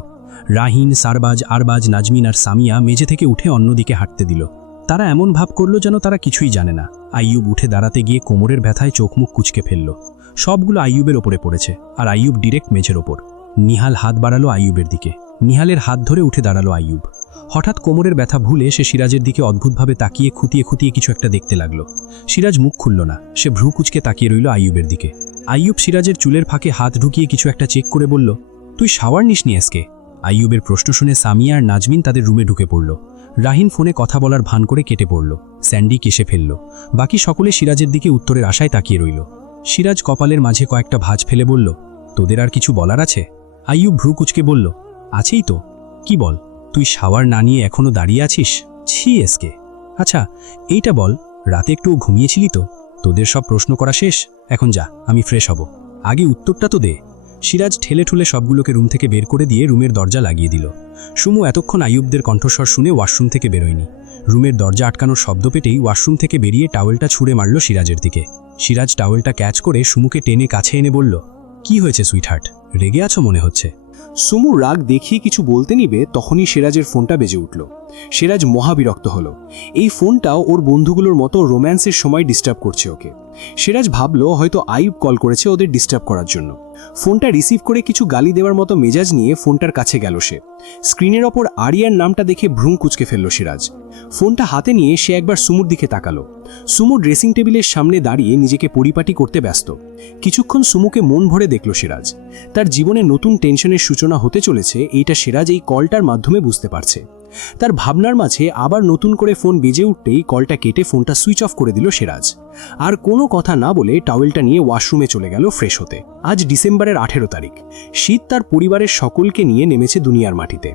রাহিন, সারবাজ, আরবাজ, নাজমিন আর সামিয়া মেঝে থেকে উঠে অন্যদিকে হাঁটতে দিল। তারা এমন ভাব করল যেন তারা কিছুই জানে না। আইয়ুব উঠে দাঁড়াতে গিয়ে কোমরের ব্যথায় চোখ মুখ কুচকে ফেলল। সবগুলো আইয়ুবের ওপরে পড়েছে, আর আইয়ুব ডিরেক্ট মেঝের ওপর। নিহাল হাত বাড়ালো আইয়ুবের দিকে। নিহালের হাত ধরে উঠে দাঁড়ালো আইয়ুব। হঠাৎ কোমরের ব্যথা ভুলে সে সিরাজের দিকে অদ্ভুতভাবে তাকিয়ে খুঁটিয়ে খুঁটিয়ে কিছু একটা দেখতে লাগলো। সিরাজ মুখ খুলল না, সে ভ্রু কুচকে তাকিয়ে রইল আইয়ুবের দিকে। আইয়ুব সিরাজের চুলের ফাঁকে হাত ঢুকিয়ে কিছু একটা চেক করে বলল, তুই শাওয়ার নিসনি আজকে? আইয়ুবের প্রশ্ন শুনে সামিয়া আর নাজমিন তাদের রুমে ঢুকে পড়ল। রাহিন ফোনে কথা বলার ভান করে কেটে পড়ল। স্যান্ডি কেশে ফেলল। বাকি সকলে সিরাজের দিকে উত্তরের আশায় তাকিয়ে রইল। সিরাজ কপালের মাঝে কয়েকটা ভাঁজ ফেলে বলল, তোদের আর কিছু বলার আছে? আইয়ুব ভ্রু কুচকে বলল, আছেই তো। কি বল? তুই শাওয়ার না নিয়ে এখনো দাঁড়িয়ে আছিস? ছি এসকে। আচ্ছা এইটা বল, রাতে একটু ঘুমিয়েছিলি তো? তোদের সব প্রশ্ন করা শেষ, এখন যা, আমি ফ্রেশ হব। আগে উত্তরটা তো দে। সিরাজ ঠেলে ঠুলে সবগুলোকে রুম থেকে বের করে দিয়ে রুমের দরজা লাগিয়ে দিল। সুমু এতক্ষণ আইয়ুবদের কণ্ঠস্বর শুনে ওয়াশরুম থেকে বেরোয়নি। রুমের দরজা আটকানোর শব্দ পেটেই ওয়াশরুম থেকে বেরিয়ে টাওয়েলটা ছুঁড়ে মারল সিরাজের দিকে। সিরাজ টাওয়েলটা ক্যাচ করে সুমুকে টেনে কাছে এনে বলল, কি হয়েছে সুইটহার্ট, রেগে আছো মনে হচ্ছে? সুমু রাগ দেখিয়ে কিছু বলতে নিবে তখনই সিরাজের ফোনটা বেজে উঠল। সিরাজ মহাবিরক্ত হলো। এই ফোনটাও ওর বন্ধুগুলোর মতো রোম্যান্সের সময় ডিস্টার্ব করছে ওকে। সিরাজ ভাবলো হয়তো আইয়ুব কল করেছে ওদের ডিস্টার্ব করার জন্য। ফোনটা রিসিভ করে কিছু গালি দেওয়ার মতো মেজাজ নিয়ে ফোনটার কাছে গেল সে। স্ক্রিনের ওপর আরিয়ার নামটা দেখে ভ্রুম কুচকে ফেলল সিরাজ। ফোনটা হাতে নিয়ে সে একবার সুমুর দিকে তাকালো। সুমু ড্রেসিং টেবিলের সামনে দাঁড়িয়ে নিজেকে পরিপাটি করতে ব্যস্ত। কিছুক্ষণ সুমুকে মন ভরে দেখল সিরাজ। তার জীবনে নতুন টেনশনের সূচনা হতে চলেছে, এইটা সিরাজ এই কলটার মাধ্যমে বুঝতে পারছে। তার ভাবনার মাঝে আবার নতুন করে ফোন বেজে উঠতেই কলটা কেটে ফোনটা সুইচ অফ করে দিল সিরাজ। আর কোনো কথা না বলে টাওয়েলটা নিয়ে ওয়াশরুমে চলে গেল ফ্রেশ হতে। আজ ডিসেম্বরের 18 তারিখ। শীত তার পরিবারের সকলকে নিয়ে নেমেছে দুনিয়ার মাটিতে।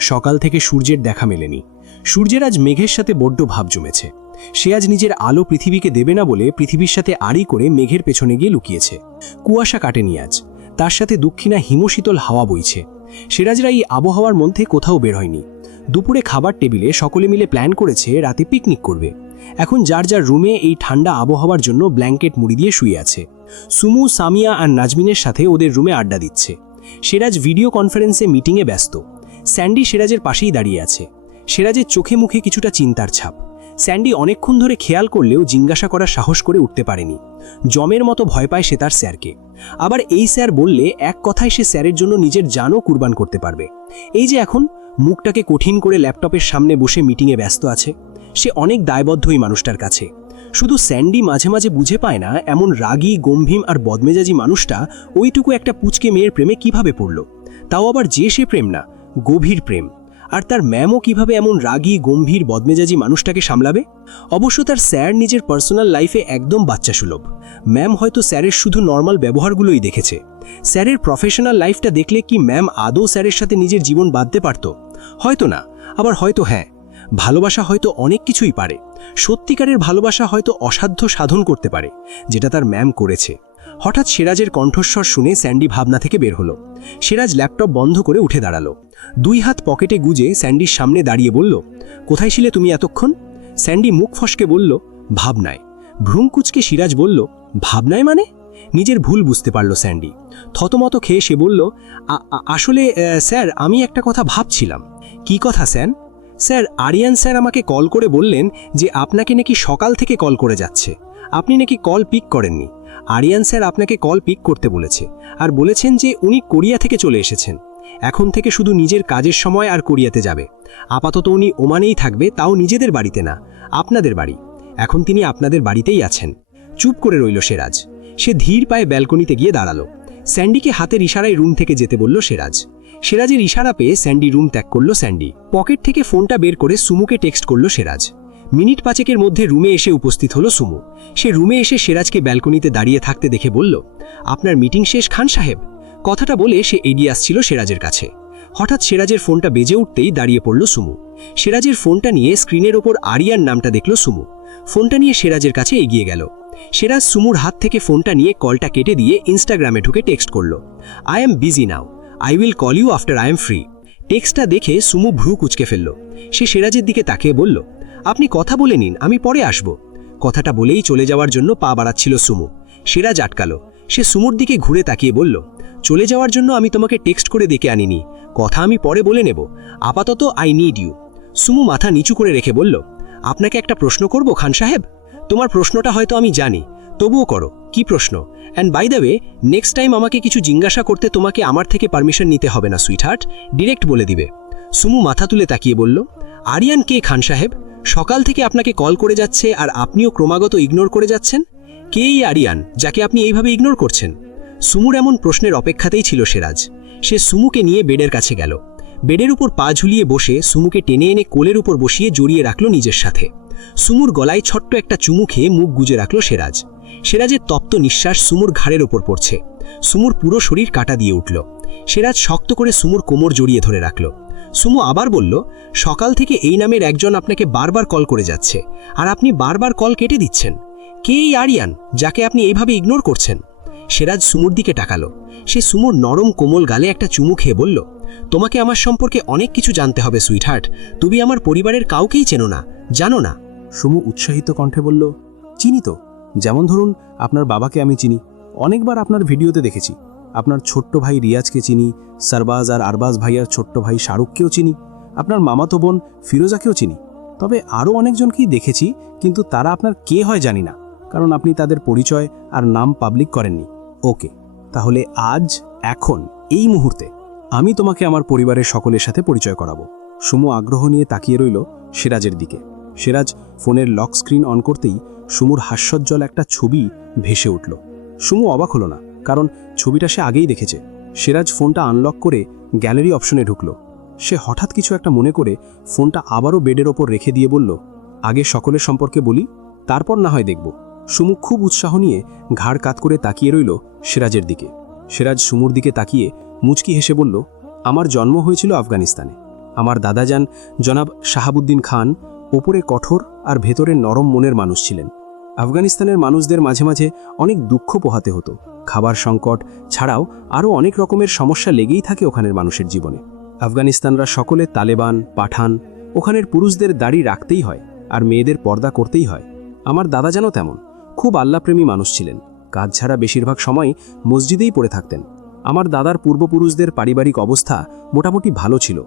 সকাল থেকে সূর্যের দেখা মেলেনি। সূর্যের আজ মেঘের সাথে বড্ড ভাব জমেছে। সে আজ নিজের আলো পৃথিবীকে দেবে না বলে পৃথিবীর সাথে আড়ি করে মেঘের পেছনে গিয়ে লুকিয়েছে। কুয়াশা কাটেনি আজ, তার সাথে দক্ষিণা হিমশীতল হাওয়া বইছে। সিরাজরা এই আবহাওয়ার মধ্যে কোথাও বের হয়নি। দুপুরে খাবার টেবিলে সকলে মিলে প্ল্যান করেছে রাতে পিকনিক করবে। এখন যার যার রুমে এই ঠান্ডা আবহাওয়ার জন্য ব্ল্যাঙ্কেট মুড়ি দিয়ে শুয়ে আছে। সুমু, সামিয়া আর নাজমিনের সাথে ওদের রুমে আড্ডা দিচ্ছে। সিরাজ ভিডিও কনফারেন্সে মিটিংয়ে ব্যস্ত। স্যান্ডি সিরাজের পাশেই দাঁড়িয়ে আছে। সিরাজের চোখে মুখে কিছুটা চিন্তার ছাপ। স্যান্ডি অনেকক্ষণ ধরে খেয়াল করলেও জিজ্ঞাসা করার সাহস করে উঠতে পারেনি। জমের মতো ভয় পায় সে তার স্যারকে। আবার এই স্যার বললে এক কথায় সে স্যারের জন্য নিজের জানও কুরবান করতে পারবে। এই যে এখন মুখটাকে কঠিন করে ল্যাপটপের সামনে বসে মিটিংয়ে ব্যস্ত আছে, সে অনেক দায়বদ্ধ এই মানুষটার কাছে। শুধু স্যান্ডি মাঝে মাঝে বুঝে পায় না এমন রাগী গম্ভীর আর বদমেজাজি মানুষটা ওইটুকু একটা পুচকে মেয়ের প্রেমে কিভাবে পড়ল, তাও আবার যে সে প্রেম না, গভীর প্রেম। আর তার ম্যামও কিভাবে এমন রাগী গম্ভীর বদমেজাজি মানুষটাকে সামলাবে। অবশ্য তার স্যার নিজের পার্সোনাল লাইফে একদম বাচ্চা সুলভ। ম্যাম হয়তো স্যারের শুধু নর্মাল ব্যবহারগুলোই দেখেছে। স্যারের প্রফেশনাল লাইফটা দেখলে কি ম্যাম আদৌ স্যারের সাথে নিজের জীবন বাঁধতে পারত? হয়তো না, আবার হয়তো হ্যাঁ। ভালোবাসা হয়তো অনেক কিছুই পারে। সত্যিকারের ভালোবাসা হয়তো অসাধ্য সাধন করতে পারে, যেটা তার ম্যাম করেছে। হঠাৎ সিরাজের কণ্ঠস্বর শুনে স্যান্ডি ভাবনা থেকে বের হলো। সিরাজ ল্যাপটপ বন্ধ করে উঠে দাঁড়ালো। 2 হাত পকেটে গুজে স্যান্ডির সামনে দাঁড়িয়ে বলল, কোথায় ছিলে তুমি এতক্ষণ? স্যান্ডি মুখ ফসকে বলল, ভাবনায়। ভ্রুমকুচকে সিরাজ বলল, ভাবনায় মানে? নিজের ভুল বুঝতে পারল স্যান্ডি। থতমত খেয়ে সে বলল, আসলে স্যার, আমি একটা কথা ভাবছিলাম। কি কথা স্যার? স্যার, আরিয়ান স্যার আমাকে কল করে বললেন যে আপনাকে নাকি সকাল থেকে কল করে যাচ্ছে। আপনি নাকি কল পিক করেননি। আরিয়ান স্যার আপনাকে কল পিক করতে বলেছে আর বলেছেন যে উনি কোরিয়া থেকে চলে এসেছেন। এখন থেকে শুধু নিজের কাজের সময় আর কোরিয়াতে যাবে। আপাতত উনি ওমানেই থাকবে, তাও নিজেদের বাড়িতে না, আপনাদের বাড়ি। এখন তিনি আপনাদের বাড়িতেই আছেন। চুপ করে রইল সিরাজ। সে ধীর পায়ে ব্যালকনিতে গিয়ে দাঁড়ালো। স্যান্ডিকে হাতের ইশারায় রুম থেকে যেতে বলল সিরাজ। সিরাজের ইশারা পেয়ে স্যান্ডি রুম ত্যাগ করল। স্যান্ডি পকেট থেকে ফোনটা বের করে সুমুকে টেক্সট করল সিরাজ। মিনিট 5 মধ্যে রুমে এসে উপস্থিত হলো সুমু। সে রুমে এসে সিরাজকে ব্যালকনিতে দাঁড়িয়ে থাকতে দেখে বলল, আপনার মিটিং শেষ খান সাহেব? কথাটা বলে সে এগিয়ে আসছিল সিরাজের কাছে। হঠাৎ সিরাজের ফোনটা বেজে উঠতেই দাঁড়িয়ে পড়ল সুমু। সিরাজের ফোনটা নিয়ে স্ক্রিনের ওপর আরিয়ার নামটা দেখল সুমু। ফোনটা নিয়ে সিরাজের কাছে এগিয়ে গেল। সিরাজ সুমুর হাত থেকে ফোনটা নিয়ে কলটা কেটে দিয়ে ইনস্টাগ্রামে ঢুকে টেক্সট করল, I am busy now, I will call you after I am free. টেক্সটটা দেখে সুমু ভ্রু কুচকে ফেলল। সে সিরাজের দিকে তাকিয়ে বলল, আপনি কথা বলে নিন, আমি পরে আসব। কথাটা বলেই চলে যাওয়ার জন্য পা বাড়াচ্ছিল সুমু। সিরাজ আটকালো। সে সুমুর দিকে ঘুরে তাকিয়ে বলল, চলে যাওয়ার জন্য আমি তোমাকে টেক্সট করে ডেকে আনিনি, কথা আমি পরে বলে নেব, আপাতত আই নিড ইউ। সুমু মাথা নিচু করে রেখে বলল, আপনাকে একটা প্রশ্ন করব খান সাহেব? তোমার প্রশ্নটা হয়তো আমি জানি, তবুও করো। কি প্রশ্ন? And by the way, next time আমাকে কিছু জিজ্ঞাসা করতে তোমাকে আমার থেকে পারমিশন নিতে হবে না সুইটহার্ট, ডিরেক্ট বলে দিবে। সুমু মাথা তুলে তাকিয়ে বলল, আরিয়ান কে খান সাহেব? সকাল থেকে আপনাকে কল করে যাচ্ছে আর আপনিও ক্রমাগত ইগনোর করে যাচ্ছেন। কে এই আরিয়ান যাকে আপনি এইভাবে ইগনোর করছেন? সুমুর এমন প্রশ্নের অপেক্ষাতেই ছিল সিরাজ। সে সুমুকে নিয়ে বেডের কাছে গেল। বেডের উপর পা ঝুলিয়ে বসে সুমুকে টেনে এনে কোলের উপর বসিয়ে জড়িয়ে রাখল নিজের সাথে। সুমুর গলায় ছোট্ট একটা চুমু খেয়ে মুখ গুজে রাখল সিরাজ। সিরাজের তপ্ত নিঃশ্বাস সুমুর ঘাড়ের ওপর পড়ছে। সুমুর পুরো শরীর কাটা দিয়ে উঠল। সিরাজ শক্ত করে সুমুর কোমর জড়িয়ে ধরে রাখল। সুমু আবার বলল, সকাল থেকে এই নামের একজন আপনাকে বারবার কল করে যাচ্ছে আর আপনি বারবার কল কেটে দিচ্ছেন। কে এই আরিয়ান যাকে আপনি এইভাবে ইগনোর করছেন? সিরাজ সুমুর দিকে তাকালো। সে সুমুর নরম কোমল গালে একটা চুমু খেয়ে বলল, তোমাকে আমার সম্পর্কে অনেক কিছু জানতে হবে সুইটহার্ট। তুমি আমার পরিবারের কাউকেই চেনো না, জানো না। সুমু উৎসাহিত কণ্ঠে বলল, চিনি তো। যেমন ধরুন, আপনার বাবাকে আমি চিনি, অনেকবার আপনার ভিডিওতে দেখেছি। আপনার ছোট্ট ভাই রিয়াজকে চিনি, সারবাজ আর আরবাজ ভাইয়ার ছোট্ট ভাই শাহরুখকেও চিনি, আপনার মামাতো বোন ফিরোজাকেও চিনি। তবে আরও অনেকজনকেই দেখেছি, কিন্তু তারা আপনার কে হয় জানি না, কারণ আপনি তাদের পরিচয় আর নাম পাবলিক করেননি। ওকে, তাহলে আজ, এখন, এই মুহূর্তে আমি তোমাকে আমার পরিবারের সকলের সাথে পরিচয় করাবো। সুমু আগ্রহ নিয়ে তাকিয়ে রইল সিরাজের দিকে। সিরাজ ফোনের লক স্ক্রিন অন করতেই সুমুর হাস্যোজ্জ্বল একটা ছবি ভেসে উঠল। সুমু অবাক হলো না, কারণ ছবিটা সে আগেই দেখেছে। সিরাজ ফোনটা আনলক করে গ্যালারি অপশনে ঢুকল। সে হঠাৎ কিছু একটা মনে করে ফোনটা আবারও বেডের ওপর রেখে দিয়ে বলল, আগে সকলের সম্পর্কে বলি, তারপর না হয় দেখব। সুমু খুব উৎসাহ নিয়ে ঘাড় কাত করে তাকিয়ে রইল সিরাজের দিকে। সিরাজ সুমুর দিকে তাকিয়ে মুচকি হেসে বলল, আমার জন্ম হয়েছিল আফগানিস্তানে। আমার দাদাজান জনাব শাহাবুদ্দিন খান ওপরে কঠোর আর ভেতরে নরম মনের মানুষ ছিলেন। আফগানিস্তানের মানুষদের মাঝে মাঝে অনেক দুঃখ পোহাতে হতো। খাবার সংকট ছাড়াও আরও অনেক রকমের সমস্যা লেগেই থাকে ওখানের মানুষের জীবনে। আফগানিস্তানরা সকলে তালেবান, পাঠান। ওখানের পুরুষদের দাড়ি রাখতেই হয় আর মেয়েদের পর্দা করতেই হয়। আমার দাদা যেন তেমন খুব আল্লাহপ্রেমী মানুষ ছিলেন। কাজ ছাড়া বেশিরভাগ সময় মসজিদেই পড়ে থাকতেন। আমার দাদার পূর্বপুরুষদের পারিবারিক অবস্থা মোটামুটি ভালো ছিল।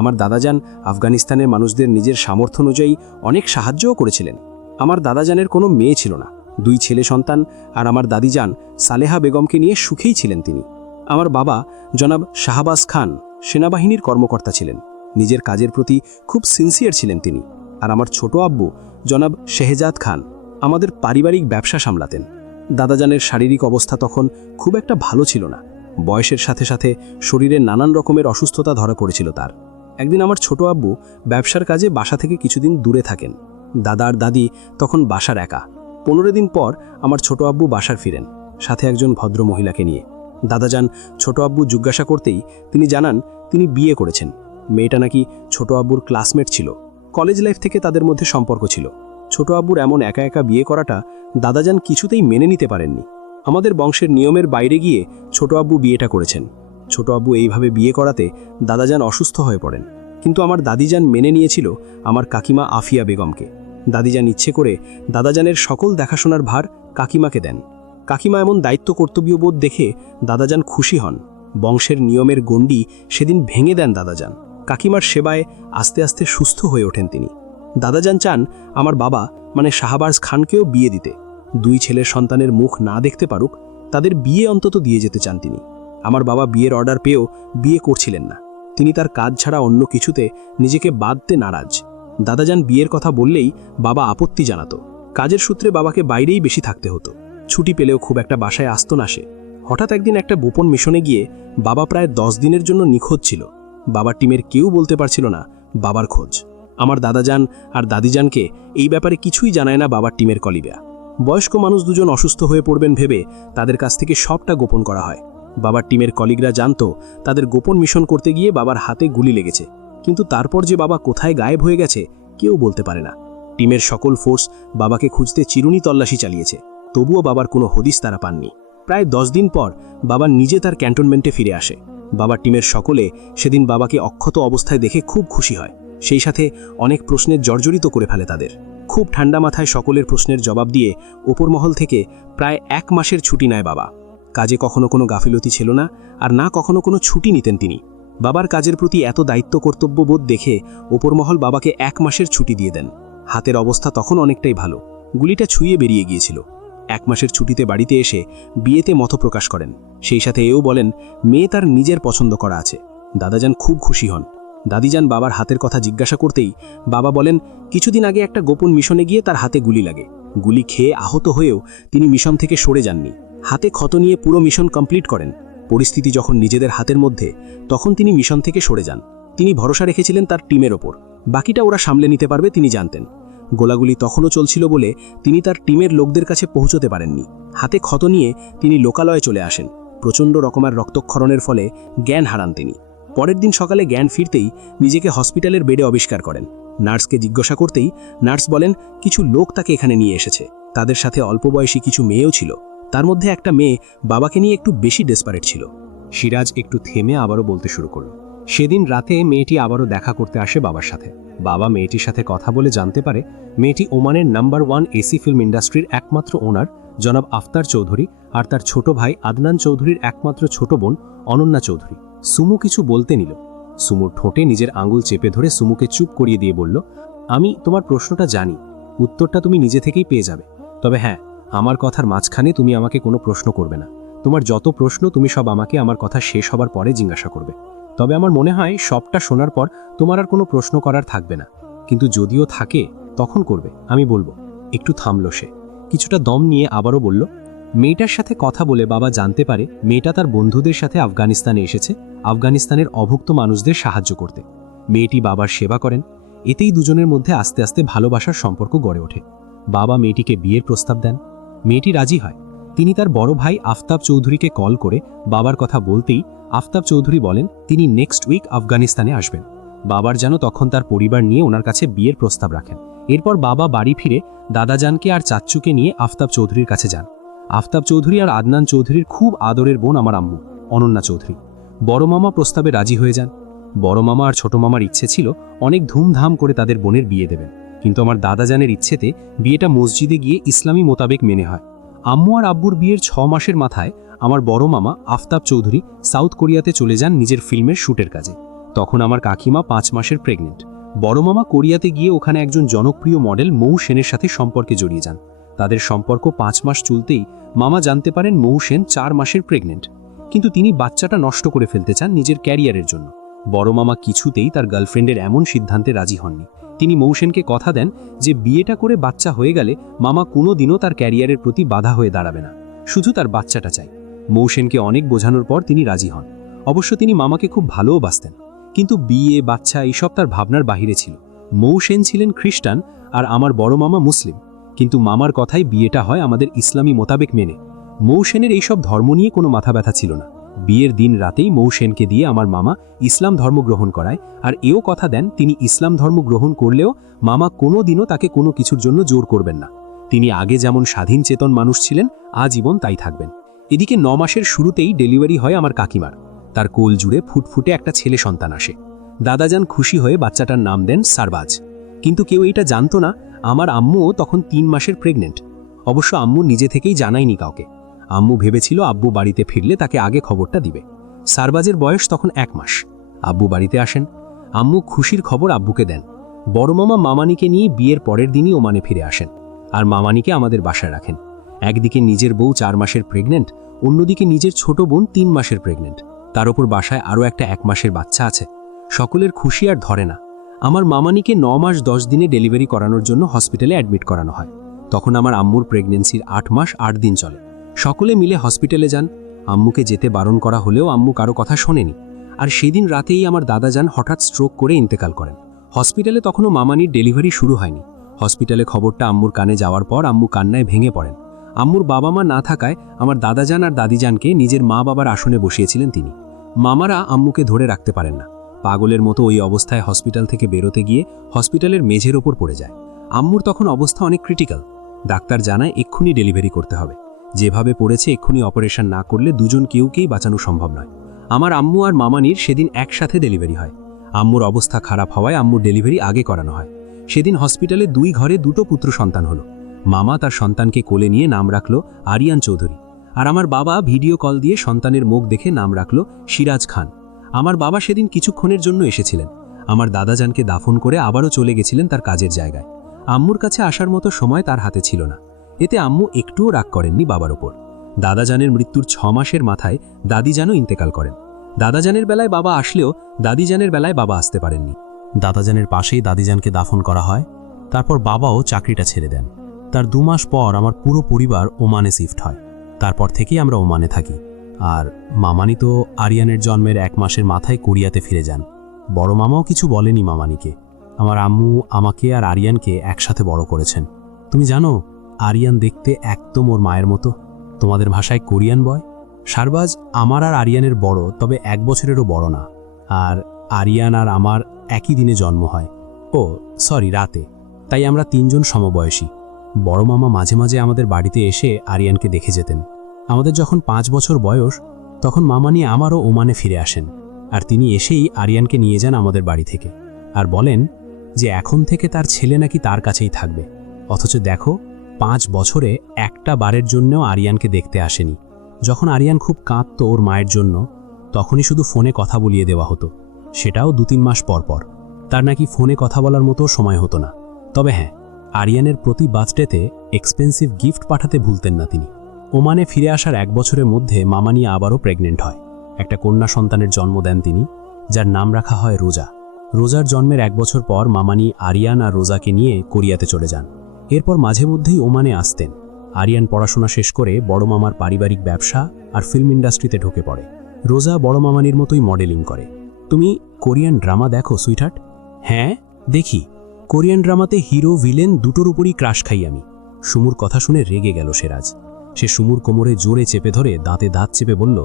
আমার দাদাজান আফগানিস্তানের মানুষদের নিজের সামর্থ্য অনুযায়ী অনেক সাহায্যও করেছিলেন। আমার দাদাজানের কোনো মেয়ে ছিল না, 2 ছেলে সন্তান, আর আমার দাদিজান সালেহা বেগমকে নিয়ে সুখেই ছিলেন তিনি। আমার বাবা জনাব শাহবাজ খান সেনাবাহিনীর কর্মকর্তা ছিলেন। নিজের কাজের প্রতি খুব সিনসিয়ার ছিলেন তিনি। আর আমার ছোট আব্বু জনাব শেহজাদ খান আমাদের পারিবারিক ব্যবসা সামলাতেন। দাদাজানের শারীরিক অবস্থা তখন খুব একটা ভালো ছিল না। বয়সের সাথে সাথে শরীরে নানান রকমের অসুস্থতা ধরা পড়েছিল তার। একদিন আমার ছোট আব্বু ব্যবসার কাজে বাসা থেকে কিছুদিন দূরে থাকেন। দাদা আর দাদি তখন বাসার একা। 15 দিন পর আমার ছোট আব্বু বাসার ফিরেন, সাথে একজন ভদ্র মহিলাকে নিয়ে। দাদাজান ছোট আব্বু জিজ্ঞাসা করতেই তিনি জানান তিনি বিয়ে করেছেন। মেয়েটা নাকি ছোট আব্বুর ক্লাসমেট ছিল, কলেজ লাইফ থেকে তাদের মধ্যে সম্পর্ক ছিল। ছোট আব্বুর এমন একা একা বিয়ে করাটা দাদাজান কিছুতেই মেনে নিতে পারেননি। আমাদের বংশের নিয়মের বাইরে গিয়ে ছোট আব্বু বিয়েটা করেছেন। ছোট আব্বু এইভাবে বিয়ে করাতে দাদাজান অসুস্থ হয়ে পড়েন, কিন্তু আমার দাদিজান মেনে নিয়েছিল আমার কাকিমা আফিয়া বেগমকে। দাদিজান ইচ্ছে করে দাদাজানের সকল দেখাশোনার ভার কাকিমাকে দেন। কাকিমা এমন দায়িত্ব কর্তব্যবোধ দেখে দাদাজান খুশি হন। বংশের নিয়মের গণ্ডি সেদিন ভেঙে দেন দাদাজান। কাকিমার সেবায় আস্তে আস্তে সুস্থ হয়ে ওঠেন তিনি। দাদাজান চান আমার বাবা মানে শাহবাজ খানকেও বিয়ে দিতে। 2 ছেলের সন্তানের মুখ না দেখতে পারুক, তাদের বিয়ে অন্তত দিয়ে যেতে চান তিনি। আমার বাবা বিয়ের অর্ডার পেয়েও বিয়ে করছিলেন না। তিনি তার কাজ ছাড়া অন্য কিছুতে নিজেকে বাঁধতে নারাজ। দাদাজান বিয়ের কথা বললেই বাবা আপত্তি জানাতো। কাজের সূত্রে বাবাকে বাইরেই বেশি থাকতে হতো, ছুটি পেলেও খুব একটা বাসায় আসতো না সে। হঠাৎ একদিন একটা গোপন মিশনে গিয়ে বাবা প্রায় 10 দিনের জন্য নিখোঁজ ছিল। বাবার টিমের কেউ বলতে পারছিল না বাবার খোঁজ। আমার দাদাজান আর দাদিজানকে এই ব্যাপারে কিছুই জানায় না বাবার টিমের কলিগরা। বয়স্ক মানুষ দুজন অসুস্থ হয়ে পড়বেন ভেবে তাদের কাছ থেকে সবটা গোপন করা হয়। বাবার টিমের কলিগরা জানতো তাদের গোপন মিশন করতে গিয়ে বাবার হাতে গুলি লেগেছে, কিন্তু তারপর যে বাবা কোথায় গায়েব হয়ে গেছে কেউ বলতে পারে না। টিমের সকল ফোর্স বাবাকে খুঁজতে চিরুনি তল্লাশি চালিয়েছে, তবুও বাবার কোনো হদিস তারা পাননি। প্রায় 10 দিন পর বাবা নিজে তার ক্যান্টনমেন্টে ফিরে আসে। বাবার টিমের সকলে সেদিন বাবাকে অক্ষত অবস্থায় দেখে খুব খুশি হয়। সেই সাথে অনেক প্রশ্নের জর্জরিত করে ফেলে তাদের। খুব ঠান্ডা মাথায় সকলের প্রশ্নের জবাব দিয়ে ওপর মহল থেকে প্রায় 1 মাসের ছুটি নেয় বাবা। কাজে কখনো কোনো গাফিলতি ছিল না, আর না কখনো কোনো ছুটি নিতেন তিনি। বাবার কাজের প্রতি এত দায়িত্ব কর্তব্যবোধ দেখে ওপর মহল বাবাকে 1 মাসের ছুটি দিয়ে দেন। হাতের অবস্থা তখন অনেকটাই ভালো, গুলিটা ছুঁয়ে বেরিয়ে গিয়েছিল। 1 মাসের ছুটিতে বাড়িতে এসে বিয়েতে মত প্রকাশ করেন। সেই সাথে এও বলেন মেয়ে তার নিজের পছন্দ করা আছে। দাদাজান খুব খুশি হন। দাদিজান বাবার হাতের কথা জিজ্ঞাসা করতেই বাবা বলেন কিছুদিন আগে একটা গোপন মিশনে গিয়ে তার হাতে গুলি লাগে। গুলি খেয়ে আহত হয়েও তিনি মিশন থেকে সরে যাননি, হাতে ক্ষত নিয়ে পুরো মিশন কমপ্লিট করেন। পরিস্থিতি যখন নিজেদের হাতের মধ্যে, তখন তিনি মিশন থেকে সরে যান। তিনি ভরসা রেখেছিলেন তার টিমের ওপর, বাকিটা ওরা সামলে নিতে পারবে তিনি জানতেন। গোলাগুলি তখনও চলছিল বলে তিনি তার টিমের লোকদের কাছে পৌঁছতে পারেননি। হাতে ক্ষত নিয়ে তিনি লোকালয়ে চলে আসেন। প্রচণ্ড রকমের রক্তক্ষরণের ফলে জ্ঞান হারান তিনি। পরের দিন সকালে জ্ঞান ফিরতেই নিজেকে হসপিটালের বেডে আবিষ্কার করেন। নার্সকে জিজ্ঞাসা করতেই নার্স বলেন কিছু লোক তাকে এখানে নিয়ে এসেছে। তাদের সাথে অল্প বয়সী কিছু মেয়েও ছিল। তার মধ্যে একটা মেয়ে বাবাকে নিয়ে একটু বেশি ডেসপারেট ছিল। সিরাজ একটু থেমে আবারও বলতে শুরু করল। সেদিন রাতে মেয়েটি আবারও দেখা করতে আসে বাবার সাথে। বাবা মেয়েটির সাথে কথা বলে জানতে পারে মেয়েটি ওমানের নাম্বার 1 এসি ফিল্ম ইন্ডাস্ট্রির একমাত্র ওনার জনাব আফতার চৌধুরী আর তার ছোট ভাই আদনান চৌধুরীর একমাত্র ছোট বোন অনন্যা চৌধুরী। সুমু কিছু বলতে নিল। সুমুর ঠোঁটে নিজের আঙুল চেপে ধরে সুমুকে চুপ করিয়ে দিয়ে বলল, আমি তোমার প্রশ্নটা জানি, উত্তরটা তুমি নিজে থেকেই পেয়ে যাবে। তবে হ্যাঁ, আমার কথার মাঝখানে তুমি আমাকে কোনো প্রশ্ন করবে না। তোমার যত প্রশ্ন তুমি সব আমাকে আমার কথা শেষ হবার পরে জিজ্ঞাসা করবে। তবে আমার মনে হয় সবটা শোনার পর তোমার আর কোনো প্রশ্ন করার থাকবে না, কিন্তু যদিও থাকে তখন করবে, আমি বলবো। একটু থামল সে, কিছুটা দম নিয়ে আবারও বলল, মেয়েটার সাথে কথা বলে বাবা জানতে পারে মেয়েটা তার বন্ধুদের সাথে আফগানিস্তানে এসেছে আফগানিস্তানের অভুক্ত মানুষদের সাহায্য করতে। মেয়েটি বাবার সেবা করেন। এতেই দুজনের মধ্যে আস্তে আস্তে ভালোবাসার সম্পর্ক গড়ে ওঠে। বাবা মেয়েটিকে বিয়ের প্রস্তাব দেন। মেয়েটি রাজি হয়। তিনি তার বড় ভাই আফতাব চৌধুরীকে কল করে বাবার কথা বলতেই আফতাব চৌধুরী বলেন তিনি নেক্সট উইক আফগানিস্তানে আসবেন। বাবার যেন তখন তার পরিবার নিয়ে ওনার কাছে বিয়ের প্রস্তাব রাখেন। এরপর বাবা বাড়ি ফিরে দাদাজানকে আর চাচ্চুকে নিয়ে আফতাব চৌধুরীর কাছে যান। আফতাব চৌধুরী আর আদনান চৌধুরীর খুব আদরের বোন আমার আম্মু অনন্যা চৌধুরী। বড় মামা প্রস্তাবে রাজি হয়ে যান। বড় মামা আর ছোট মামার ইচ্ছে ছিল অনেক ধুমধাম করে তাদের বোনের বিয়ে দেবেন, কিন্তু আমার দাদাজানের ইচ্ছেতে বিয়েটা মসজিদে গিয়ে ইসলামী মোতাবেক মেনে হয়। আম্মু আর আব্বুর বিয়ের 6 মাসের মাথায় আমার বড় মামা আফতাব চৌধুরী সাউথ কোরিয়াতে চলে যান নিজের ফিল্মের শ্যুটের কাজে। তখন আমার কাকিমা 5 মাসের প্রেগনেন্ট। বড় মামা কোরিয়াতে গিয়ে ওখানে একজন জনপ্রিয় মডেল মৌ সেনের সাথে সম্পর্কে জড়িয়ে যান। তাদের সম্পর্ক 5 মাস চলতেই মামা জানতে পারেন মৌ সেন 4 মাসের প্রেগনেন্ট, কিন্তু তিনি বাচ্চাটা নষ্ট করে ফেলতে চান নিজের ক্যারিয়ারের জন্য। বড় মামা কিছুতেই তার গার্লফ্রেন্ডের এমন সিদ্ধান্তে রাজি হননি। তিনি মৌসেনকে কথা দেন যে বিয়েটা করে বাচ্চা হয়ে গেলে মামা কোনোদিনও তার ক্যারিয়ারের প্রতি বাধা হয়ে দাঁড়াবে না, শুধু তার বাচ্চাটা চাই। মৌসেনকে অনেক বোঝানোর পর তিনি রাজি হন। অবশ্য তিনি মামাকে খুব ভালোও বাসতেন, কিন্তু বিয়ে বাচ্চা এইসব তার ভাবনার বাহিরে ছিল। মৌসেন ছিলেন খ্রিস্টান আর আমার বড় মামা মুসলিম, কিন্তু মামার কথাই বিয়েটা হয় আমাদের ইসলামী মোতাবেক মেনে। মৌসেনের এইসব ধর্ম নিয়ে কোনো মাথা ব্যথা ছিল না। বিয়ের দিন রাতেই মৌসেনকে দিয়ে আমার মামা ইসলাম ধর্ম গ্রহণ করায়, আর এও কথা দেন তিনি ইসলাম ধর্ম গ্রহণ করলেও মামা কোনোদিনও তাকে কোনো কিছুর জন্য জোর করবেন না। তিনি আগে যেমন স্বাধীন চেতন মানুষ ছিলেন, আজীবন তাই থাকবেন। এদিকে 9 মাসের শুরুতেই ডেলিভারি হয় আমার কাকিমার। তার কোল জুড়ে ফুটফুটে একটা ছেলে সন্তান আসে। দাদাজান খুশি হয়ে বাচ্চাটার নাম দেন সারবাজ। কিন্তু কেউ এটা জানতো না আমার আম্মুও তখন 3 মাসের প্রেগনেন্ট। অবশ্য আম্মু নিজে থেকেই জানায়নি কাউকে। আম্মু ভেবেছিল আব্বু বাড়িতে ফিরলে তাকে আগে খবরটা দিবে। সারবাজের বয়স তখন 1 মাস। আব্বু বাড়িতে আসেন। আম্মু খুশির খবর আব্বুকে দেন। বড় মামা মামানিকে নিয়ে বিয়ের পরের দিনই ওমানে ফিরে আসেন, আর মামানিকে আমাদের বাসায় রাখেন। একদিকে নিজের বউ 4 মাসের প্রেগনেন্ট, অন্যদিকে নিজের ছোট বোন 3 মাসের প্রেগনেন্ট। তার উপর বাসায় আরও একটা 1 মাসের বাচ্চা আছে। সকলের খুশি আর ধরে না। আমার মামানিকে 9 মাস 10 দিনে ডেলিভারি করানোর জন্য হসপিটালে অ্যাডমিট করানো হয়। তখন আমার আম্মুর প্রেগনেন্সির 8 মাস 8 দিন চলে। সকলে মিলে হসপিটালে যান। আম্মুকে যেতে বারণ করা হলেও আম্মু কারো কথা শোনেনি। আর সেদিন রাতেই আমার দাদাজান হঠাৎ স্ট্রোক করে ইন্তেকাল করেন। হসপিটালে তখনও মামানির ডেলিভারি শুরু হয়নি। হসপিটালে খবরটা আম্মুর কানে যাওয়ার পর আম্মু কান্নায় ভেঙে পড়েন। আম্মুর বাবা মা না থাকায় আমার দাদাজান আর দাদিজানকে নিজের মা বাবার আসনে বসিয়েছিলেন তিনি। মামারা আম্মুকে ধরে রাখতে পারেন না। পাগলের মতো ওই অবস্থায় হসপিটাল থেকে বেরোতে গিয়ে হসপিটালের মেঝের ওপর পড়ে যায়। আম্মুর তখন অবস্থা অনেক ক্রিটিক্যাল। ডাক্তার জানায় এক্ষুনি ডেলিভারি করতে হবে। যেভাবে পড়েছে এক্ষুনি অপারেশন না করলে দুজন কেউকেই বাঁচানো সম্ভব নয়। আমার আম্মু আর মামানির সেদিন একসাথে ডেলিভারি হয়। আম্মুর অবস্থা খারাপ হওয়ায় আম্মুর ডেলিভারি আগে করানো হয়। সেদিন হসপিটালে 2 ঘরে 2টো পুত্র সন্তান হলো। মামা তার সন্তানকে কোলে নিয়ে নাম রাখল আরিয়ান চৌধুরী, আর আমার বাবা ভিডিও কল দিয়ে সন্তানের মুখ দেখে নাম রাখল সিরাজ খান। আমার বাবা সেদিন কিছুক্ষণের জন্য এসেছিলেন। আমার দাদাজানকে দাফন করে আবারও চলে গেছিলেন তার কাজের জায়গায়। আম্মুর কাছে আসার মতো সময় তার হাতে ছিল না। এতে আম্মু একটুও রাগ করেননি বাবার ওপর। দাদাজানের মৃত্যুর 6 মাসের মাথায় দাদিজানও ইন্তেকাল করেন। দাদাজানের বেলায় বাবা আসলেও দাদিজানের বেলায় বাবা আসতে পারেননি। দাদাজানের পাশেই দাদিজানকে দাফন করা হয়। তারপর বাবাও চাকরিটা ছেড়ে দেন। তার 2 মাস পর আমার পুরো পরিবার ওমানে শিফট হয়। তারপর থেকেই আমরা ওমানে থাকি। আর মামানি তো আরিয়ানের জন্মের 1 মাসের মাথায় কোরিয়াতে ফিরে যান। বড় মামাও কিছু বলেনি মামানিকে। আমার আম্মু আমাকে আর আরিয়ানকে একসাথে বড় করেছেন। তুমি জানো আরিয়ান দেখতে একদম ওর মায়ের মতো। তোমাদের ভাষায় কোরিয়ান বয়। সারবাজ আমার আর আরিয়ানের বড়, তবে 1 বছরেরও বড় না। আর আরিয়ান আর আমার একই দিনে জন্ম হয়। রাতে। তাই আমরা 3 জন সমবয়সী। বড় মামা মাঝে মাঝে আমাদের বাড়িতে এসে আরিয়ানকে দেখে যেতেন। আমাদের যখন 5 বছর বয়স, তখন মামানি আমারও ওমানে ফিরে আসেন। আর তিনি এসেই আরিয়ানকে নিয়ে যান আমাদের বাড়ি থেকে, আর বলেন যে এখন থেকে তার ছেলে নাকি তার কাছেই থাকবে। অথচ দেখো 5 বছরে একটা বারের জন্যও আরিয়ানকে দেখতে আসেনি। যখন আরিয়ান খুব কাঁদত ওর মায়ের জন্য, তখনই শুধু ফোনে কথা বলিয়ে দেওয়া হতো, সেটাও 2-3 মাস পর পর। তার নাকি ফোনে কথা বলার মতো সময় হতো না। তবে হ্যাঁ, আরিয়ানের প্রতি বার্থডেতে এক্সপেন্সিভ গিফট পাঠাতে ভুলতেন না তিনি। ওমানে ফিরে আসার 1 বছরের মধ্যে মামানি আবারও প্রেগনেন্ট হয়। একটা কন্যা সন্তানের জন্ম দেন তিনি, যার নাম রাখা হয় রোজা। রোজার জন্মের 1 বছর পর মামানি আরিয়ান আর রোজাকে নিয়ে কোরিয়াতে চলে যান। এরপর মাঝে মধ্যেই ওমানে আসতেন। আরিয়ান পড়াশোনা শেষ করে বড় মামার পারিবারিক ব্যবসা আর ফিল্ম ইন্ডাস্ট্রিতে ঢুকে পড়ে। রোজা বড় মামানির মতোই মডেলিং করে। তুমি কোরিয়ান ড্রামা দেখো সুইটহার্ট? হ্যাঁ দেখি। কোরিয়ান ড্রামাতে হিরো ভিলেন দুটোর উপরই ক্রাশ খাই আমি। সুমুর কথা শুনে রেগে গেল সেরাজ। সে সুমুর কোমরে জোরে চেপে ধরে দাঁতে দাঁত চেপে বলল,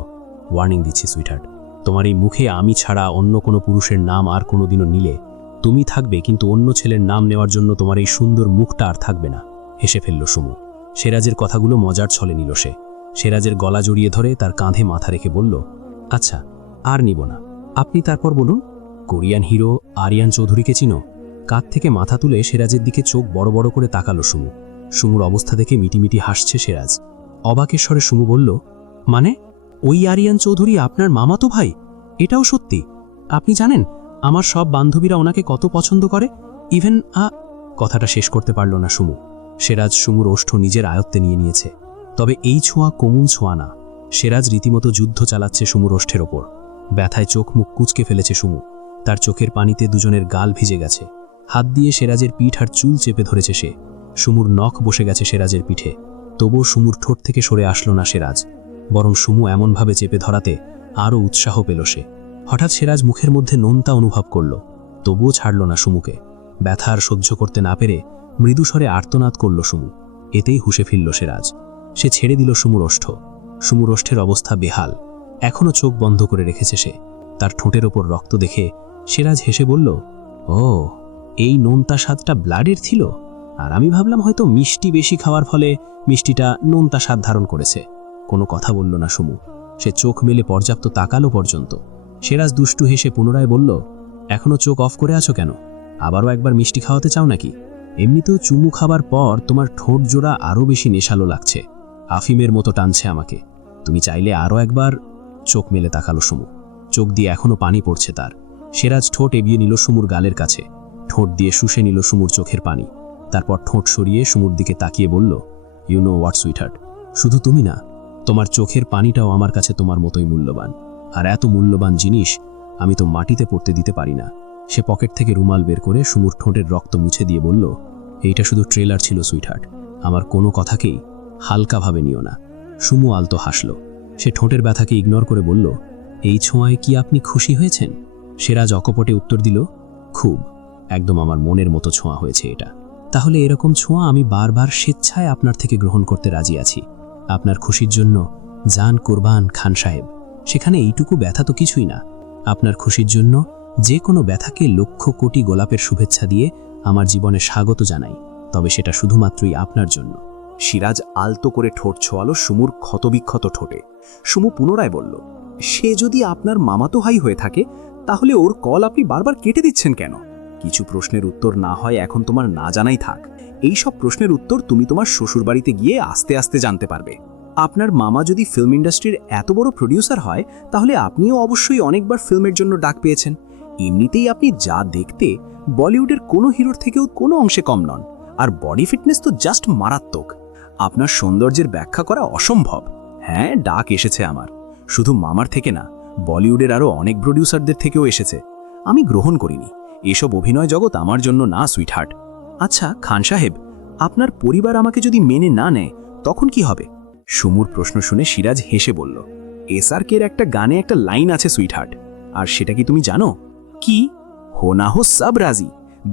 ওয়ার্নিং দিচ্ছি সুইটহার্ট, তোমার এই মুখে আমি ছাড়া অন্য কোনো পুরুষের নাম আর কোনোদিনও নিলে তুমি থাকবে, কিন্তু অন্য ছেলের নাম নেওয়ার জন্য তোমার এই সুন্দর মুখটা আর থাকবে না। হেসে ফেলল সুমু। সেরাজের কথাগুলো মজার ছলে নিল সে। সেরাজের গলা জড়িয়ে ধরে তার কাঁধে মাথা রেখে বলল, আচ্ছা আর নিব না, আপনি তারপর বলুন, কোরিয়ান হিরো আরিয়ান চৌধুরীকে চিনো? কাঁধ থেকে মাথা তুলে সেরাজের দিকে চোখ বড় বড় করে তাকালো সুমু। সুমুর অবস্থা দেখে মিটিমিটি হাসছে সেরাজ। অবাকের স্বরে সুমু বলল, মানে ওই আরিয়ান চৌধুরী আপনার মামাতো ভাই? এটাও সত্যি? আপনি জানেন আমার সব বান্ধবীরা ওনাকে কত পছন্দ করে, ইভেন কথাটা শেষ করতে পারল না সুমু। সেরাজ সুমুর ওষ্ঠ নিজের আয়ত্তে নিয়ে নিয়েছে। তবে এই ছোঁয়া কমুন ছোঁয়া না। সেরাজ রীতিমতো যুদ্ধ চালাচ্ছে সুমুর ওষ্ঠের ওপর। ব্যথায় চোখ মুখ কুঁচকে ফেলেছে সুমু। তার চোখের পানিতে দুজনের গাল ভিজে গেছে। হাত দিয়ে সেরাজের পিঠ আর চুল চেপে ধরেছে সে। সুমুর নখ বসে গেছে সেরাজের পিঠে। তবুও সুমুর ঠোঁট থেকে সরে আসলো না সেরাজ, বরং সুমু এমনভাবে চেপে ধরাতে আরও উৎসাহ পেল সে। হঠাৎ সেরাজ মুখের মধ্যে নোনতা অনুভব করল, তবুও ছাড়ল না সুমুকে। ব্যথা আর সহ্য করতে না পেরে মৃদুস্বরে আর্তনাদ করল সুমু। এতেই হুঁশে ফিরল সেরাজ। সে ছেড়ে দিল সুমুর ওষ্ঠ। সুমুর ওষ্ঠের অবস্থা বেহাল, এখনও চোখ বন্ধ করে রেখেছে সে। তার ঠোঁটের ওপর রক্ত দেখে সেরাজ হেসে বলল, ও, এই নোনতা স্বাদটা ব্লাডের ছিল, আর আমি ভাবলাম হয়তো মিষ্টি বেশি খাওয়ার ফলে মিষ্টিটা নোনতা স্বাদ ধারণ করেছে। কোনো কথা বলল না সুমু। সে চোখ মেলে পর্যাপ্ত তাকালো পর্যন্ত। সেরাজ দুষ্টু হেসে পুনরায় বলল, এখনো চোখ অফ করে আছো কেন? আবারও একবার মিষ্টি খাওয়াতে চাও নাকি? এমনিতেও চুমু খাবার পর তোমার ঠোঁট জোড়া আরও বেশি নেশালো লাগছে, আফিমের মতো টানছে আমাকে। তুমি চাইলে আরও একবার। চোখ মেলে তাকালো সুমু। চোখ দিয়ে এখনো পানি পড়ছে তার। সেরাজ ঠোঁট এগিয়ে নিল সুমুর গালের কাছে। ঠোঁট দিয়ে শুষে নিল সুমুর চোখের পানি। তারপর ঠোঁট সরিয়ে সুমুর দিকে তাকিয়ে বলল, ইউ নো হোয়াট সুইটহার্ট, শুধু তুমি না, তোমার চোখের পানিটাও আমার কাছে তোমার মতোই মূল্যবান। আর এত মূল্যবান জিনিস আমি তো মাটিতে পড়তে দিতে পারি না। সে পকেট থেকে রুমাল বের করে সুমুর ঠোঁটের রক্ত মুছে দিয়ে বলল, এইটা শুধু ট্রেলার ছিল সুইটহার্ট, আমার কোনো কথাকেই হালকাভাবে নিও না। সুমু আলতো হাসল। সে ঠোঁটের ব্যথাকে ইগনোর করে বলল, এই ছোঁয়ায় কি আপনি খুশি হয়েছেন? সেরাজ অকপটে উত্তর দিল, খুব, একদম আমার মনের মতো ছোঁয়া হয়েছে এটা। তাহলে এরকম ছোঁয়া আমি বারবার স্বেচ্ছায় আপনার থেকে গ্রহণ করতে রাজি আছি। আপনার খুশির জন্য জান কুরবান খান সাহেব। সেখানে এইটুকু ব্যথা তো কিছুই না। আপনার খুশির জন্য যে কোনো ব্যথাকে লক্ষ কোটি গোলাপের শুভেচ্ছা দিয়ে আমার জীবনে স্বাগত জানাই, তবে সেটা শুধুমাত্রই আপনার জন্য। সিরাজ আলতো করে ঠোঁট ছোঁয়ালো সুমুর ক্ষতবিক্ষত ঠোঁটে। সুমু পুনরায় বলল, সে যদি আপনার মামাতো ভাই হয়ে থাকে তাহলে ওর কল আপনি বারবার কেটে দিচ্ছেন কেন? কিছু প্রশ্নের উত্তর না হয় এখন তোমার না জানাই থাক। এই সব প্রশ্নের উত্তর তুমি তোমার শ্বশুরবাড়িতে গিয়ে আস্তে আস্তে জানতে পারবে। আপনার মামা যদি ফিল্ম ইন্ডাস্ট্রির এত বড় প্রডিউসার হয় তাহলে আপনিও অবশ্যই অনেকবার ফিল্মের জন্য ডাক পেয়েছেন। এমনিতেই আপনি যা দেখতে বলিউডের কোনো হিরোর থেকেও কোনো অংশে কম নন, আর বডি ফিটনেস তো জাস্ট মারাত্মক। আপনার সৌন্দর্যের ব্যাখ্যা করা অসম্ভব। হ্যাঁ, ডাক এসেছে আমার, শুধু মামার থেকে না, বলিউডের আরও অনেক প্রডিউসারদের থেকেও এসেছে। আমি গ্রহণ করিনি। এসব অভিনয় জগৎ আমার জন্য না সুইটহার্ট। আচ্ছা খান সাহেব, আপনার পরিবার আমাকে যদি মেনে না নেয় তখন কি হবে? সুমুর প্রশ্ন শুনে সিরাজ হেসে বলল, এসআরকের একটা গানে একটা লাইন আছে সুইটহার্ট, আর সেটা কি তুমি জানো? কি? হো না হো সব রাজি,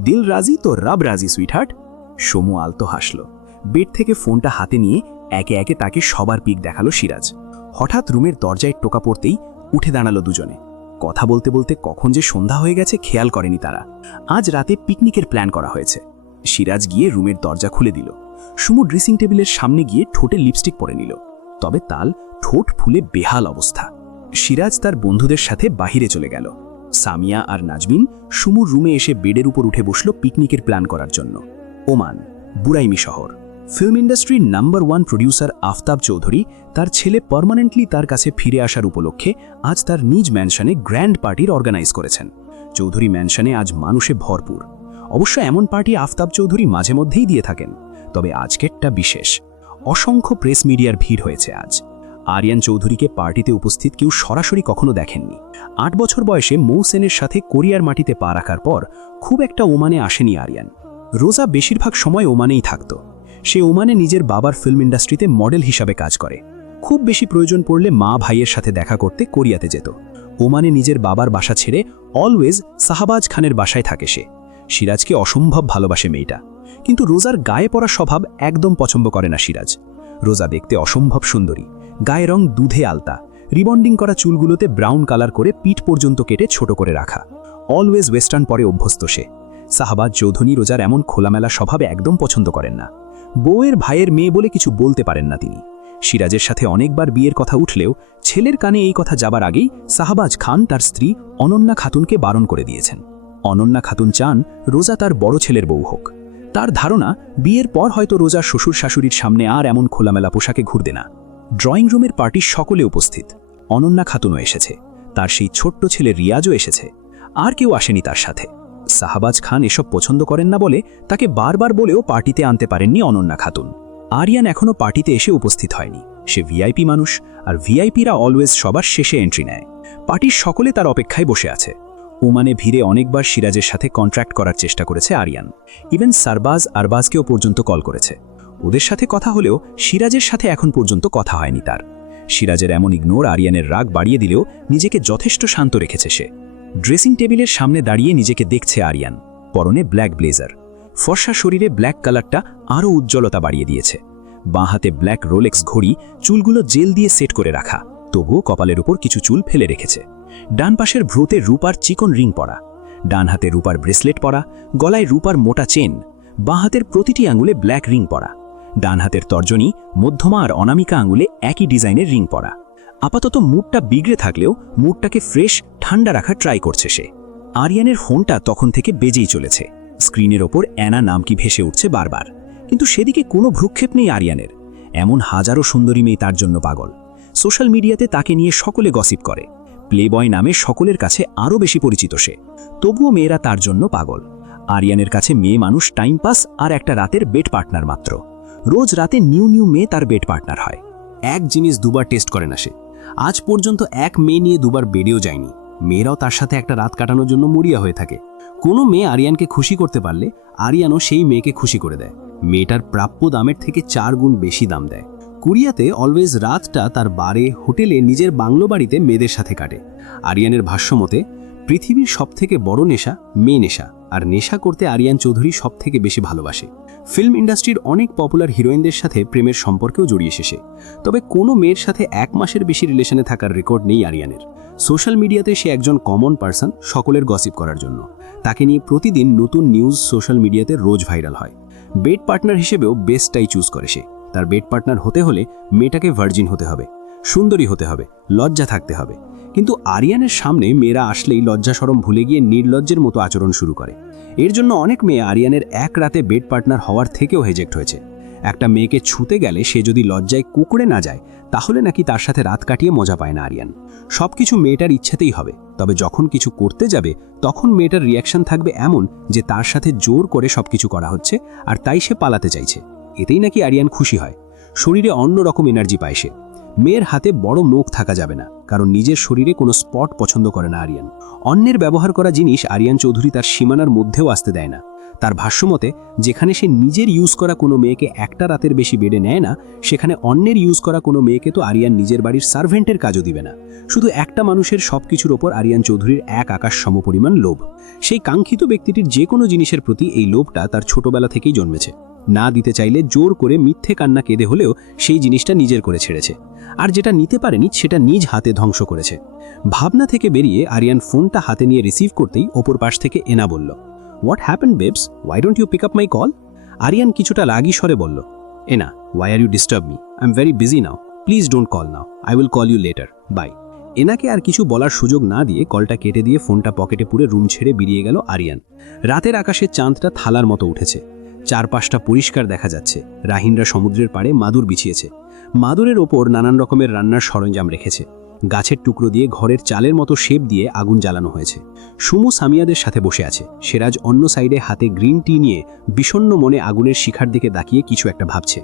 দিল রাজি তো রব রাজি সুইটহার্ট। সমু আলতো হাসল। বেড থেকে ফোনটা হাতে নিয়ে একে একে তাকে সবার পিক দেখালো সিরাজ। হঠাৎ রুমের দরজায় টোকা পড়তেই উঠে দাঁড়ালো দুজনে। কথা বলতে বলতে কখন যে সন্ধ্যা হয়ে গেছে খেয়াল করেনি তারা। আজ রাতে পিকনিকের প্ল্যান করা হয়েছে। সিরাজ গিয়ে রুমের দরজা খুলে দিল। সুমু ড্রেসিং টেবিলের সামনে গিয়ে ঠোঁটে লিপস্টিক পরে নিল, তবে তার ঠোঁট ফুলে বেহাল অবস্থা। সিরাজ তার বন্ধুদের সাথে বাহিরে চলে গেল। সামিয়া আর নাজমিন সুমুর রুমে এসে বেডের উপর উঠে বসল পিকনিকের প্ল্যান করার জন্য। ওমান, বুরাইমি শহর। ফিল্ম ইন্ডাস্ট্রির নাম্বার 1 প্রডিউসার আফতাব চৌধুরী তার ছেলে পার্মানেন্টলি তার কাছে ফিরে আসার উপলক্ষে আজ তার নিজ ম্যানশনে গ্র্যান্ড পার্টির অর্গানাইজ করেছেন। চৌধুরী ম্যানশনে আজ মানুষে ভরপুর। অবশ্য এমন পার্টি আফতাব চৌধুরী মাঝে মধ্যেই দিয়ে থাকেন, তবে আজকেরটা বিশেষ। অসংখ্য প্রেস মিডিয়ার ভিড় হয়েছে আজ। আরিয়ান চৌধুরীকে পার্টিতে উপস্থিত কেউ সরাসরি কখনো দেখেননি। 8 বছর বয়সে মৌসেনের সাথে কোরিয়ার মাটিতে পা রাখার পর খুব একটা ওমানে আসেনি আরিয়ান। রোজা বেশিরভাগ সময় ওমানেই থাকত। সে ওমানে নিজের বাবার ফিল্ম ইন্ডাস্ট্রিতে মডেল হিসাবে কাজ করে। খুব বেশি প্রয়োজন পড়লে মা ভাইয়ের সাথে দেখা করতে কোরিয়াতে যেত। ওমানে নিজের বাবার বাসা ছেড়ে অলওয়েজ শাহবাজ খানের বাসায় থাকে সে। সিরাজকে অসম্ভব ভালোবাসে মেয়েটা, কিন্তু রোজার গায়ে পড়া স্বভাব একদম পছন্দ করে না সিরাজ। রোজা দেখতে অসম্ভব সুন্দরী, গায়ের রং দুধে আলতা, রিবন্ডিং করা চুলগুলোতে ব্রাউন কালার করে পিঠ পর্যন্ত কেটে ছোট করে রাখা। অলওয়েজ ওয়েস্টার্ন পরে অভ্যস্ত সে। শাহবাজ চৌধুরী রোজার এমন খোলামেলা স্বভাবে একদম পছন্দ করেন না। বউয়ের ভাইয়ের মেয়ে বলে কিছু বলতে পারেন না তিনি। সিরাজের সাথে অনেকবার বিয়ের কথা উঠলেও ছেলের কানে এই কথা যাবার আগেই শাহবাজ খান তার স্ত্রী অনন্যা খাতুনকে বারণ করে দিয়েছেন। অনন্যা খাতুন চান রোজা তার বড় ছেলের বউ হোক। তার ধারণা বিয়ের পর হয়তো রোজার শ্বশুর শাশুড়ির সামনে আর এমন খোলামেলা পোশাকে ঘুরবে না। ড্রয়িং রুমের পার্টির সকলে উপস্থিত। অনন্যা খাতুনও এসেছে, তার সেই ছোট্ট ছেলে রিয়াজও এসেছে। আর কেউ আসেনি তার সাথে। শাহবাজ খান এসব পছন্দ করেন না বলে তাকে বারবার বলেও পার্টিতে আনতে পারেননি অনন্যা খাতুন। আরিয়ান এখনও পার্টিতে এসে উপস্থিত হয়নি। সে ভিআইপি মানুষ, আর ভিআইপিরা অলওয়েজ সবার শেষে এন্ট্রি নেয়। পার্টির সকলে তার অপেক্ষায় বসে আছে। ওমানে ভিড়ে অনেকবার সিরাজের সাথে কন্ট্রাক্ট করার চেষ্টা করেছে আরিয়ান। ইভেন সারবাজ আরবাজকেও পর্যন্ত কল করেছে। ওদের সাথে কথা হলেও সিরাজের সাথে এখন পর্যন্ত কথা হয়নি তার। সিরাজের এমন ইগনোর আরিয়ানের রাগ বাড়িয়ে দিলেও নিজেকে যথেষ্ট শান্ত রেখেছে সে। ড্রেসিং টেবিলের সামনে দাঁড়িয়ে নিজেকে দেখছে আরিয়ান। পরনে ব্ল্যাক ব্লেজার, ফর্সা শরীরে ব্ল্যাক কালারটা আরও উজ্জ্বলতা বাড়িয়ে দিয়েছে। বাঁ হাতে ব্ল্যাক রোলেক্স ঘড়ি, চুলগুলো জেল দিয়ে সেট করে রাখা, তবুও কপালের উপর কিছু চুল ফেলে রেখেছে। ডান পাশের ভ্রুতে রূপার চিকন রিং পরা, ডান হাতে রূপার ব্রেসলেট পরা, গলায় রূপার মোটা চেন, বাঁ হাতের প্রতিটি আঙুলে ব্ল্যাক রিং পরা, ডান হাতের তর্জনী, মধ্যমা আর অনামিকা আঙুলে একই ডিজাইনের রিং পরা। আপাতত মুডটা বিগড়ে থাকলেও মুডটাকে ফ্রেশ ঠান্ডা রাখার ট্রাই করছে সে। আরিয়ানের ফোনটা তখন থেকে বেজেই চলেছে। স্ক্রিনের ওপর অ্যানা নাম কি ভেসে উঠছে বারবার, কিন্তু সেদিকে কোনো ভ্রুক্ষেপ নেই আরিয়ানের। এমন হাজারো সুন্দরী মেয়ে তার জন্য পাগল। সোশ্যাল মিডিয়াতে তাকে নিয়ে সকলে গসিপ করে। প্লেবয় নামে সকলের কাছে আরও বেশি পরিচিত সে। তবুও মেয়েরা তার জন্য পাগল। আরিয়ানের কাছে মেয়ে মানুষ টাইম পাস আর একটা রাতের বেড পার্টনার মাত্র। রোজ রাতে নিউ নিউ মেয়ে তার বেড পার্টনার হয়। এক জিনিস দুবার টেস্ট করে না সে। আজ পর্যন্ত এক মেয়ে নিয়ে দুবার বেডেও যায়নি। মেয়েরাও তার সাথে একটা রাত কাটানোর জন্য মরিয়া হয়ে থাকে। কোনো মেয়ে আরিয়ানকে খুশি করতে পারলে আরিয়ানও সেই মেয়েকে খুশি করে দেয়। মেয়েটার প্রাপ্য দামের থেকে 4 গুণ বেশি দাম দেয়। কোরিয়াতে অলওয়েজ রাতটা তার বারে, হোটেলে, নিজের বাংলো বাড়িতে মেয়েদের সাথে কাটে। আরিয়ানের ভাষ্য মতে পৃথিবীর সবথেকে বড় নেশা মেয়ে নেশা, আর নেশা করতে আরিয়ান চৌধুরী সবথেকে বেশি ভালোবাসে। ফিল্ম ইন্ডাস্ট্রির অনেক পপুলার হিরোইনদের সাথে প্রেমের সম্পর্কেও জড়িয়েছে সে। তবে কোনো মেয়ের সাথে 1 মাসের বেশি রিলেশনে থাকার রেকর্ড নেই আরিয়ানের। সোশ্যাল মিডিয়াতে সে একজন কমন পার্সন, সকলের গসিপ করার জন্য। তাকে নিয়ে প্রতিদিন নতুন নিউজ সোশ্যাল মিডিয়াতে রোজ ভাইরাল হয়। বেড পার্টনার হিসেবেও বেস্টটাই চুজ করে সে। তার বেড পার্টনার হতে হলে মেয়েটাকে ভার্জিন হতে হবে, সুন্দরী হতে হবে, লজ্জা থাকতে হবে। কিন্তু আরিয়ানের সামনে মেয়েরা আসলেই লজ্জা শরম ভুলে গিয়ে নির্লজ্জের মতো আচরণ শুরু করে। এর জন্য অনেক মেয়ে আরিয়ানের এক রাতে বেড পার্টনার হওয়ার থেকেও হেজেক্ট হয়েছে। একটা মেয়েকে ছুঁতে গেলে সে যদি লজ্জায় কুঁকড়ে না যায়, তাহলে নাকি তার সাথে রাত কাটিয়ে মজা পায় না আরিয়ান। সবকিছু মেয়েটার ইচ্ছেতেই হবে, তবে যখন কিছু করতে যাবে তখন মেয়েটার রিয়াকশন থাকবে এমন যে তার সাথে জোর করে সবকিছু করা হচ্ছে, আর তাই সে পালাতে চাইছে। এতেই নাকি আরিয়ান খুশি হয়। শরীরে অন্যরকম এনার্জি পায় সে। মেয়ের হাতে বড় নখ থাকা যাবে না, কারণ নিজের শরীরে কোনো স্পট পছন্দ করে না আরিয়ান। অন্যের ব্যবহার করা জিনিস আরিয়ান চৌধুরী তার সীমানার মধ্যেও আসতে দেয় না। তার ভাষ্যমতে যেখানে সে নিজের ইউজ করা কোনো মেয়েকে একটা রাতের বেশি বেডে নেয় না, সেখানে অন্যের ইউজ করা কোনো মেয়েকে তো আরিয়ান নিজের বাড়ির সার্ভেন্টের কাজও দিবে না। শুধু একটা মানুষের সবকিছুর ওপর আরিয়ান চৌধুরীর এক আকাশ সমপরিমাণ লোভ। সেই কাঙ্ক্ষিত ব্যক্তিটির যে কোনো জিনিসের প্রতি এই লোভটা তার ছোটবেলা থেকেই জন্মেছে। না দিতে চাইলে জোর করে মিথ্যে কান্না কেঁদে হলেও সেই জিনিসটা নিজের করে ছেড়েছে, আর যেটা নিতে পারেনি সেটা নিজ হাতে ধ্বংস করেছে। ভাবনা থেকে বেরিয়ে আরিয়ান ফোনটা হাতে নিয়ে রিসিভ করতেই অপর পাশ থেকে এনা বলল, what happened babes, why don't you pick up my call? Aryan কিছুটা রাগী স্বরে বলল, Ena, why are you disturb me? I am very busy now, please don't call now, I will call you later, bye. এনাকে আর কিছু বলার সুযোগ না দিয়ে কলটা কেটে দিয়ে ফোনটা পকেটে পুরে রুম ছেড়ে বেরিয়ে গেল আরিয়ান। রাতের আকাশে চাঁদটা থালার মতো উঠেছে। চারপাশটা পরিষ্কার দেখা যাচ্ছে। রাহিনরা সমুদ্রের পাড়ে মাদুর বিছিয়েছে। মাদুরের ওপর নানান রকমের রান্নার সরঞ্জাম রেখেছে। গাছের টুকরো দিয়ে ঘরের চালের মতো শেপ দিয়ে আগুন জ্বালানো হয়েছে। সুমু সামিয়াদের সাথে বসে আছে। সিরাজ অন্য সাইডে হাতে গ্রিন টি নিয়ে বিষণ্ণ মনে আগুনের শিখার দিকে তাকিয়ে কিছু একটা ভাবছে।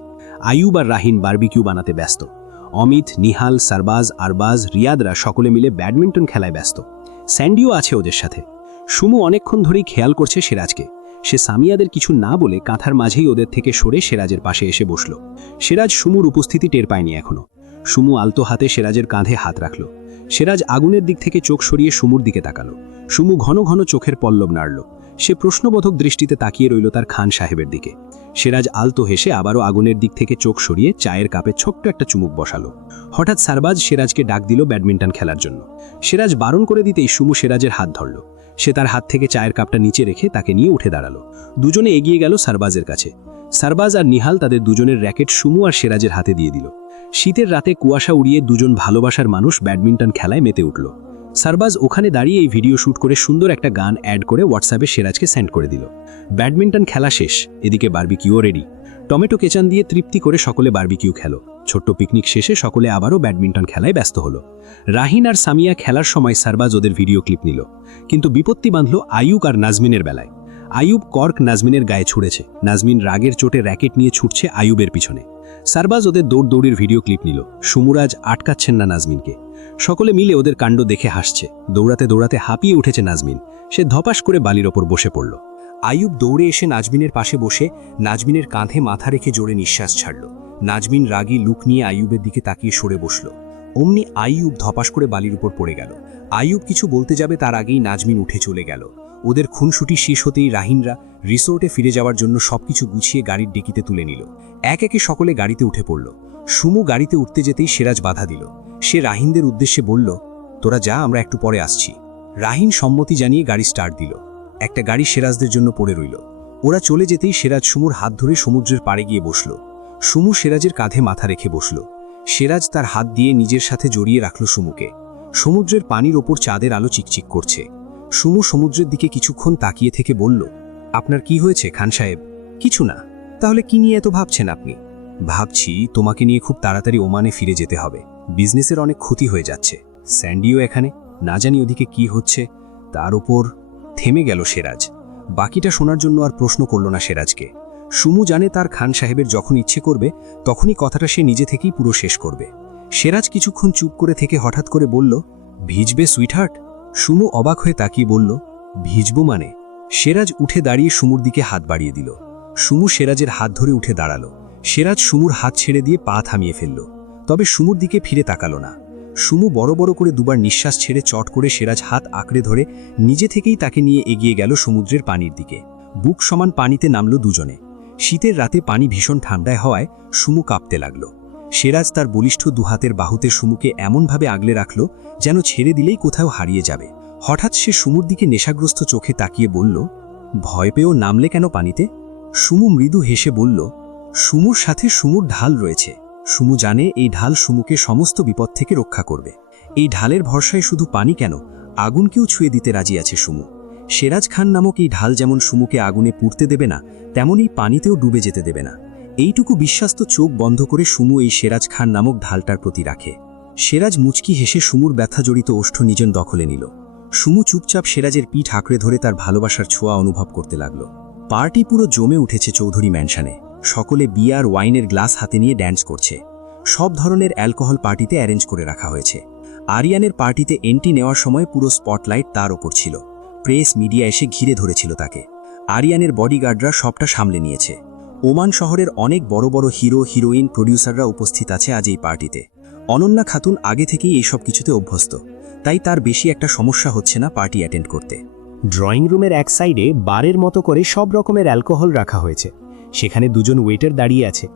আইয়ুব আর রাহিন বারবিকিউ বানাতে ব্যস্ত। অমিত, নিহাল, সারবাজ, আরবাজ, রিয়াদরা সকলে মিলে ব্যাডমিন্টন খেলায় ব্যস্ত। স্যান্ডিও আছে ওদের সাথে। সুমু অনেকক্ষণ ধরেই খেয়াল করছে সিরাজকে। সে সামিয়াদের কিছু না বলে কাঁথার মাঝেই ওদের থেকে সরে সিরাজের পাশে এসে বসল। সিরাজ সুমুর উপস্থিতি টের পায়নি এখনো। সুমু আলতো হাতে সিরাজের কাঁধে হাত রাখল। সিরাজ আগুনের দিক থেকে চোখ সরিয়ে সুমুর দিকে তাকালো। সুমু ঘন ঘন চোখের পল্লব নাড়ল। সে প্রশ্নবোধক দৃষ্টিতে তাকিয়ে রইল তার খান সাহেবের দিকে। সিরাজ আলতো হেসে আবারও আগুনের দিক থেকে চোখ সরিয়ে চায়ের কাপে ছোট্ট একটা চুমুক বসালো। হঠাৎ সারবাজ সিরাজকে ডাক দিল ব্যাডমিন্টন খেলার জন্য। সিরাজ বারণ করে দিতেই সুমু সিরাজের হাত ধরল। সে তার হাত থেকে চায়ের কাপটা নিচে রেখে তাকে নিয়ে উঠে দাঁড়ালো। দুজনে এগিয়ে গেল সারবাজের কাছে। সারবাজ আর নিহাল তাদের দুজনের র্যাকেট সুমু আর সিরাজের হাতে দিয়ে দিল। শীতের রাতে কুয়াশা উড়িয়ে দুজন ভালোবাসার মানুষ ব্যাডমিন্টন খেলায় মেতে উঠল। সারবাজ ওখানে দাঁড়িয়ে এই ভিডিও শ্যুট করে সুন্দর একটা গান অ্যাড করে হোয়াটসঅ্যাপে সিরাজকে সেন্ড করে দিল। ব্যাডমিন্টন খেলা শেষ, এদিকে বারবিকিউ রেডি। টমেটো কেচান দিয়ে তৃপ্তি করে সকলে বারবিকিউ খেলো। ছোট্ট পিকনিক শেষে সকলে আবারও ব্যাডমিন্টন খেলায় ব্যস্ত হলো। রাহিন আর সামিয়া খেলার সময় সারবাজ ওদের ভিডিও ক্লিপ নিল। কিন্তু বিপত্তি বাঁধল আইয়ুব আর নাজমিনের বেলায়। আইয়ুব কর্ক নাজমিনের গায়ে ছুঁড়েছে। নাজমিন রাগের চোটে র্যাকেট নিয়ে ছুটছে আইয়ুবের পিছনে। সারবাজ ওদের দৌড়দৌড়ির ভিডিও ক্লিপ নিল। সুমুরাজ আটকাচ্ছেন না নাজমিনকে। সকলে মিলে ওদের কাণ্ড দেখে হাসছে। দৌড়াতে দৌড়াতে হাঁপিয়ে উঠেছে নাজমিন। সে ধপাস করে বালির ওপর বসে পড়ল। আইয়ুব দৌড়ে এসে নাজমিনের পাশে বসে নাজমিনের কাঁধে মাথা রেখে জোরে নিঃশ্বাস ছাড়ল। নাজমিন রাগী লুক নিয়ে আইয়ুবের দিকে তাকিয়ে সরে বসল। অমনি আইয়ুব ধপাস করে বালির উপর পড়ে গেল। আইয়ুব কিছু বলতে যাবে তার আগেই নাজমিন উঠে চলে গেল। ওদের খুনসুটি শেষ হতেই রাহিনরা রিসোর্টে ফিরে যাওয়ার জন্য সবকিছু গুছিয়ে গাড়ির ডিকিতে তুলে নিল। এক একে সকলে গাড়িতে উঠে পড়ল। সুমু গাড়িতে উঠতে যেতেই সিরাজ বাধা দিল। সে রাহিনদের উদ্দেশ্যে বলল, তোরা যা, আমরা একটু পরে আসছি। রাহিন সম্মতি জানিয়ে গাড়ি স্টার্ট দিল। একটা গাড়ি সিরাজদের জন্য পড়ে রইল। ওরা চলে যেতেই সিরাজ সুমুর হাত ধরে সমুদ্রের পাড়ে গিয়ে বসল। সুমু সিরাজের কাঁধে মাথা রেখে বসল। সিরাজ তার হাত দিয়ে নিজের সাথে জড়িয়ে রাখল সুমুকে। সমুদ্রের পানির ওপর চাঁদের আলো চিকচিক করছে। সুমু সমুদ্রের দিকে কিছুক্ষণ তাকিয়ে থেকে বলল, আপনার কি হয়েছে খান সাহেব? কিছু না। তাহলে কি নিয়ে এত ভাবছেন আপনি? ভাবছি তোমাকে নিয়ে খুব তাড়াতাড়ি ওমানে ফিরে যেতে হবে। বিজনেসের অনেক ক্ষতি হয়ে যাচ্ছে। স্যান্ডিও এখানে, না জানি ওদিকে কি হচ্ছে। তার উপর থেমে গেল সিরাজ। বাকিটা শোনার জন্য আর প্রশ্ন করল না সিরাজকে। সুমু জানে তার খান সাহেবের যখন ইচ্ছে করবে তখনই কথাটা সে নিজে থেকেই পুরো শেষ করবে। সিরাজ কিছুক্ষণ চুপ করে থেকে হঠাৎ করে বলল, ভিজবে সুইটহার্ট? সুমু অবাক হয়ে তাকিয়ে বলল, ভিজবো মানে? সিরাজ উঠে দাঁড়িয়ে সুমুর দিকে হাত বাড়িয়ে দিল। সুমু সিরাজের হাত ধরে উঠে দাঁড়ালো। সিরাজ সুমুর হাত ছেড়ে দিয়ে পা থামিয়ে ফেলল। তবে সুমুর দিকে ফিরে তাকালো না। সুমু বড় বড় করে দুবার নিঃশ্বাস ছেড়ে চট করে সিরাজ হাত আঁকড়ে ধরে নিজে থেকেই তাকে নিয়ে এগিয়ে গেল সমুদ্রের পানির দিকে। বুক সমান পানিতে নামল দুজনে। শীতের রাতে পানি ভীষণ ঠান্ডায় হওয়ায় সুমু কাঁপতে লাগল। সিরাজ তার বলিষ্ঠ দুহাতের বাহুতে সুমুকে এমনভাবে আগলে রাখল যেন ছেড়ে দিলেই কোথাও হারিয়ে যাবে। হঠাৎ সে সুমুর দিকে নেশাগ্রস্ত চোখে তাকিয়ে বলল, ভয় পেয়েও নামলে কেন পানিতে? সুমু মৃদু হেসে বলল, সুমুর সাথে সুমুর ঢাল রয়েছে। সুমু জানে এই ঢাল সুমুকে সমস্ত বিপদ থেকে রক্ষা করবে। এই ঢালের ভরসায় শুধু পানি কেন, আগুনকেও ছুঁয়ে দিতে রাজি আছে সুমু। সিরাজ খান নামক এই ঢাল যেমন সুমুকে আগুনে পুড়তে দেবে না, তেমনই পানিতেও ডুবে যেতে দেবে না। এইটুকু বিশ্বাস তো চোখ বন্ধ করে সুমু এই সিরাজ খান নামক ঢালটার প্রতি রাখে। সিরাজ মুচকি হেসে সুমুর ব্যথা জড়িত ওষ্ঠ নিজের দখলে নিল। সুমু চুপচাপ সিরাজের পিঠ আঁকড়ে ধরে তার ভালোবাসার ছোঁয়া অনুভব করতে লাগল। পার্টি পুরো জমে উঠেছে চৌধুরী ম্যানশনে। সকলে বিয়ার ওয়াইনের গ্লাস হাতে নিয়ে ড্যান্স করছে। সব ধরনের অ্যালকোহল পার্টিতে অ্যারেঞ্জ করে রাখা হয়েছে। আরিয়ানের পার্টিতে এন্ট্রি নেওয়ার সময় পুরো স্পটলাইট তার ওপর ছিল। প্রেস মিডিয়া এসে ঘিরে ধরেছিল তাকে। আরিয়ানের বডিগার্ডরা সবটা সামলে নিয়েছে। ওমান শহরের অনেক বড় বড় হিরো হিরোইন প্রডিউসাররা উপস্থিত আছে আজ এই পার্টিতে। অনন্যা খাতুন আগে থেকেই এইসব কিছুতে অভ্যস্ত, তাই তার বেশি একটা সমস্যা হচ্ছে না পার্টি অ্যাটেন্ড করতে। ড্রয়িং রুমের এক সাইডে বারের মতো করে সব রকমের অ্যালকোহল রাখা হয়েছে। সেখানে দুজন ওয়েটার দাঁড়িয়ে আছে।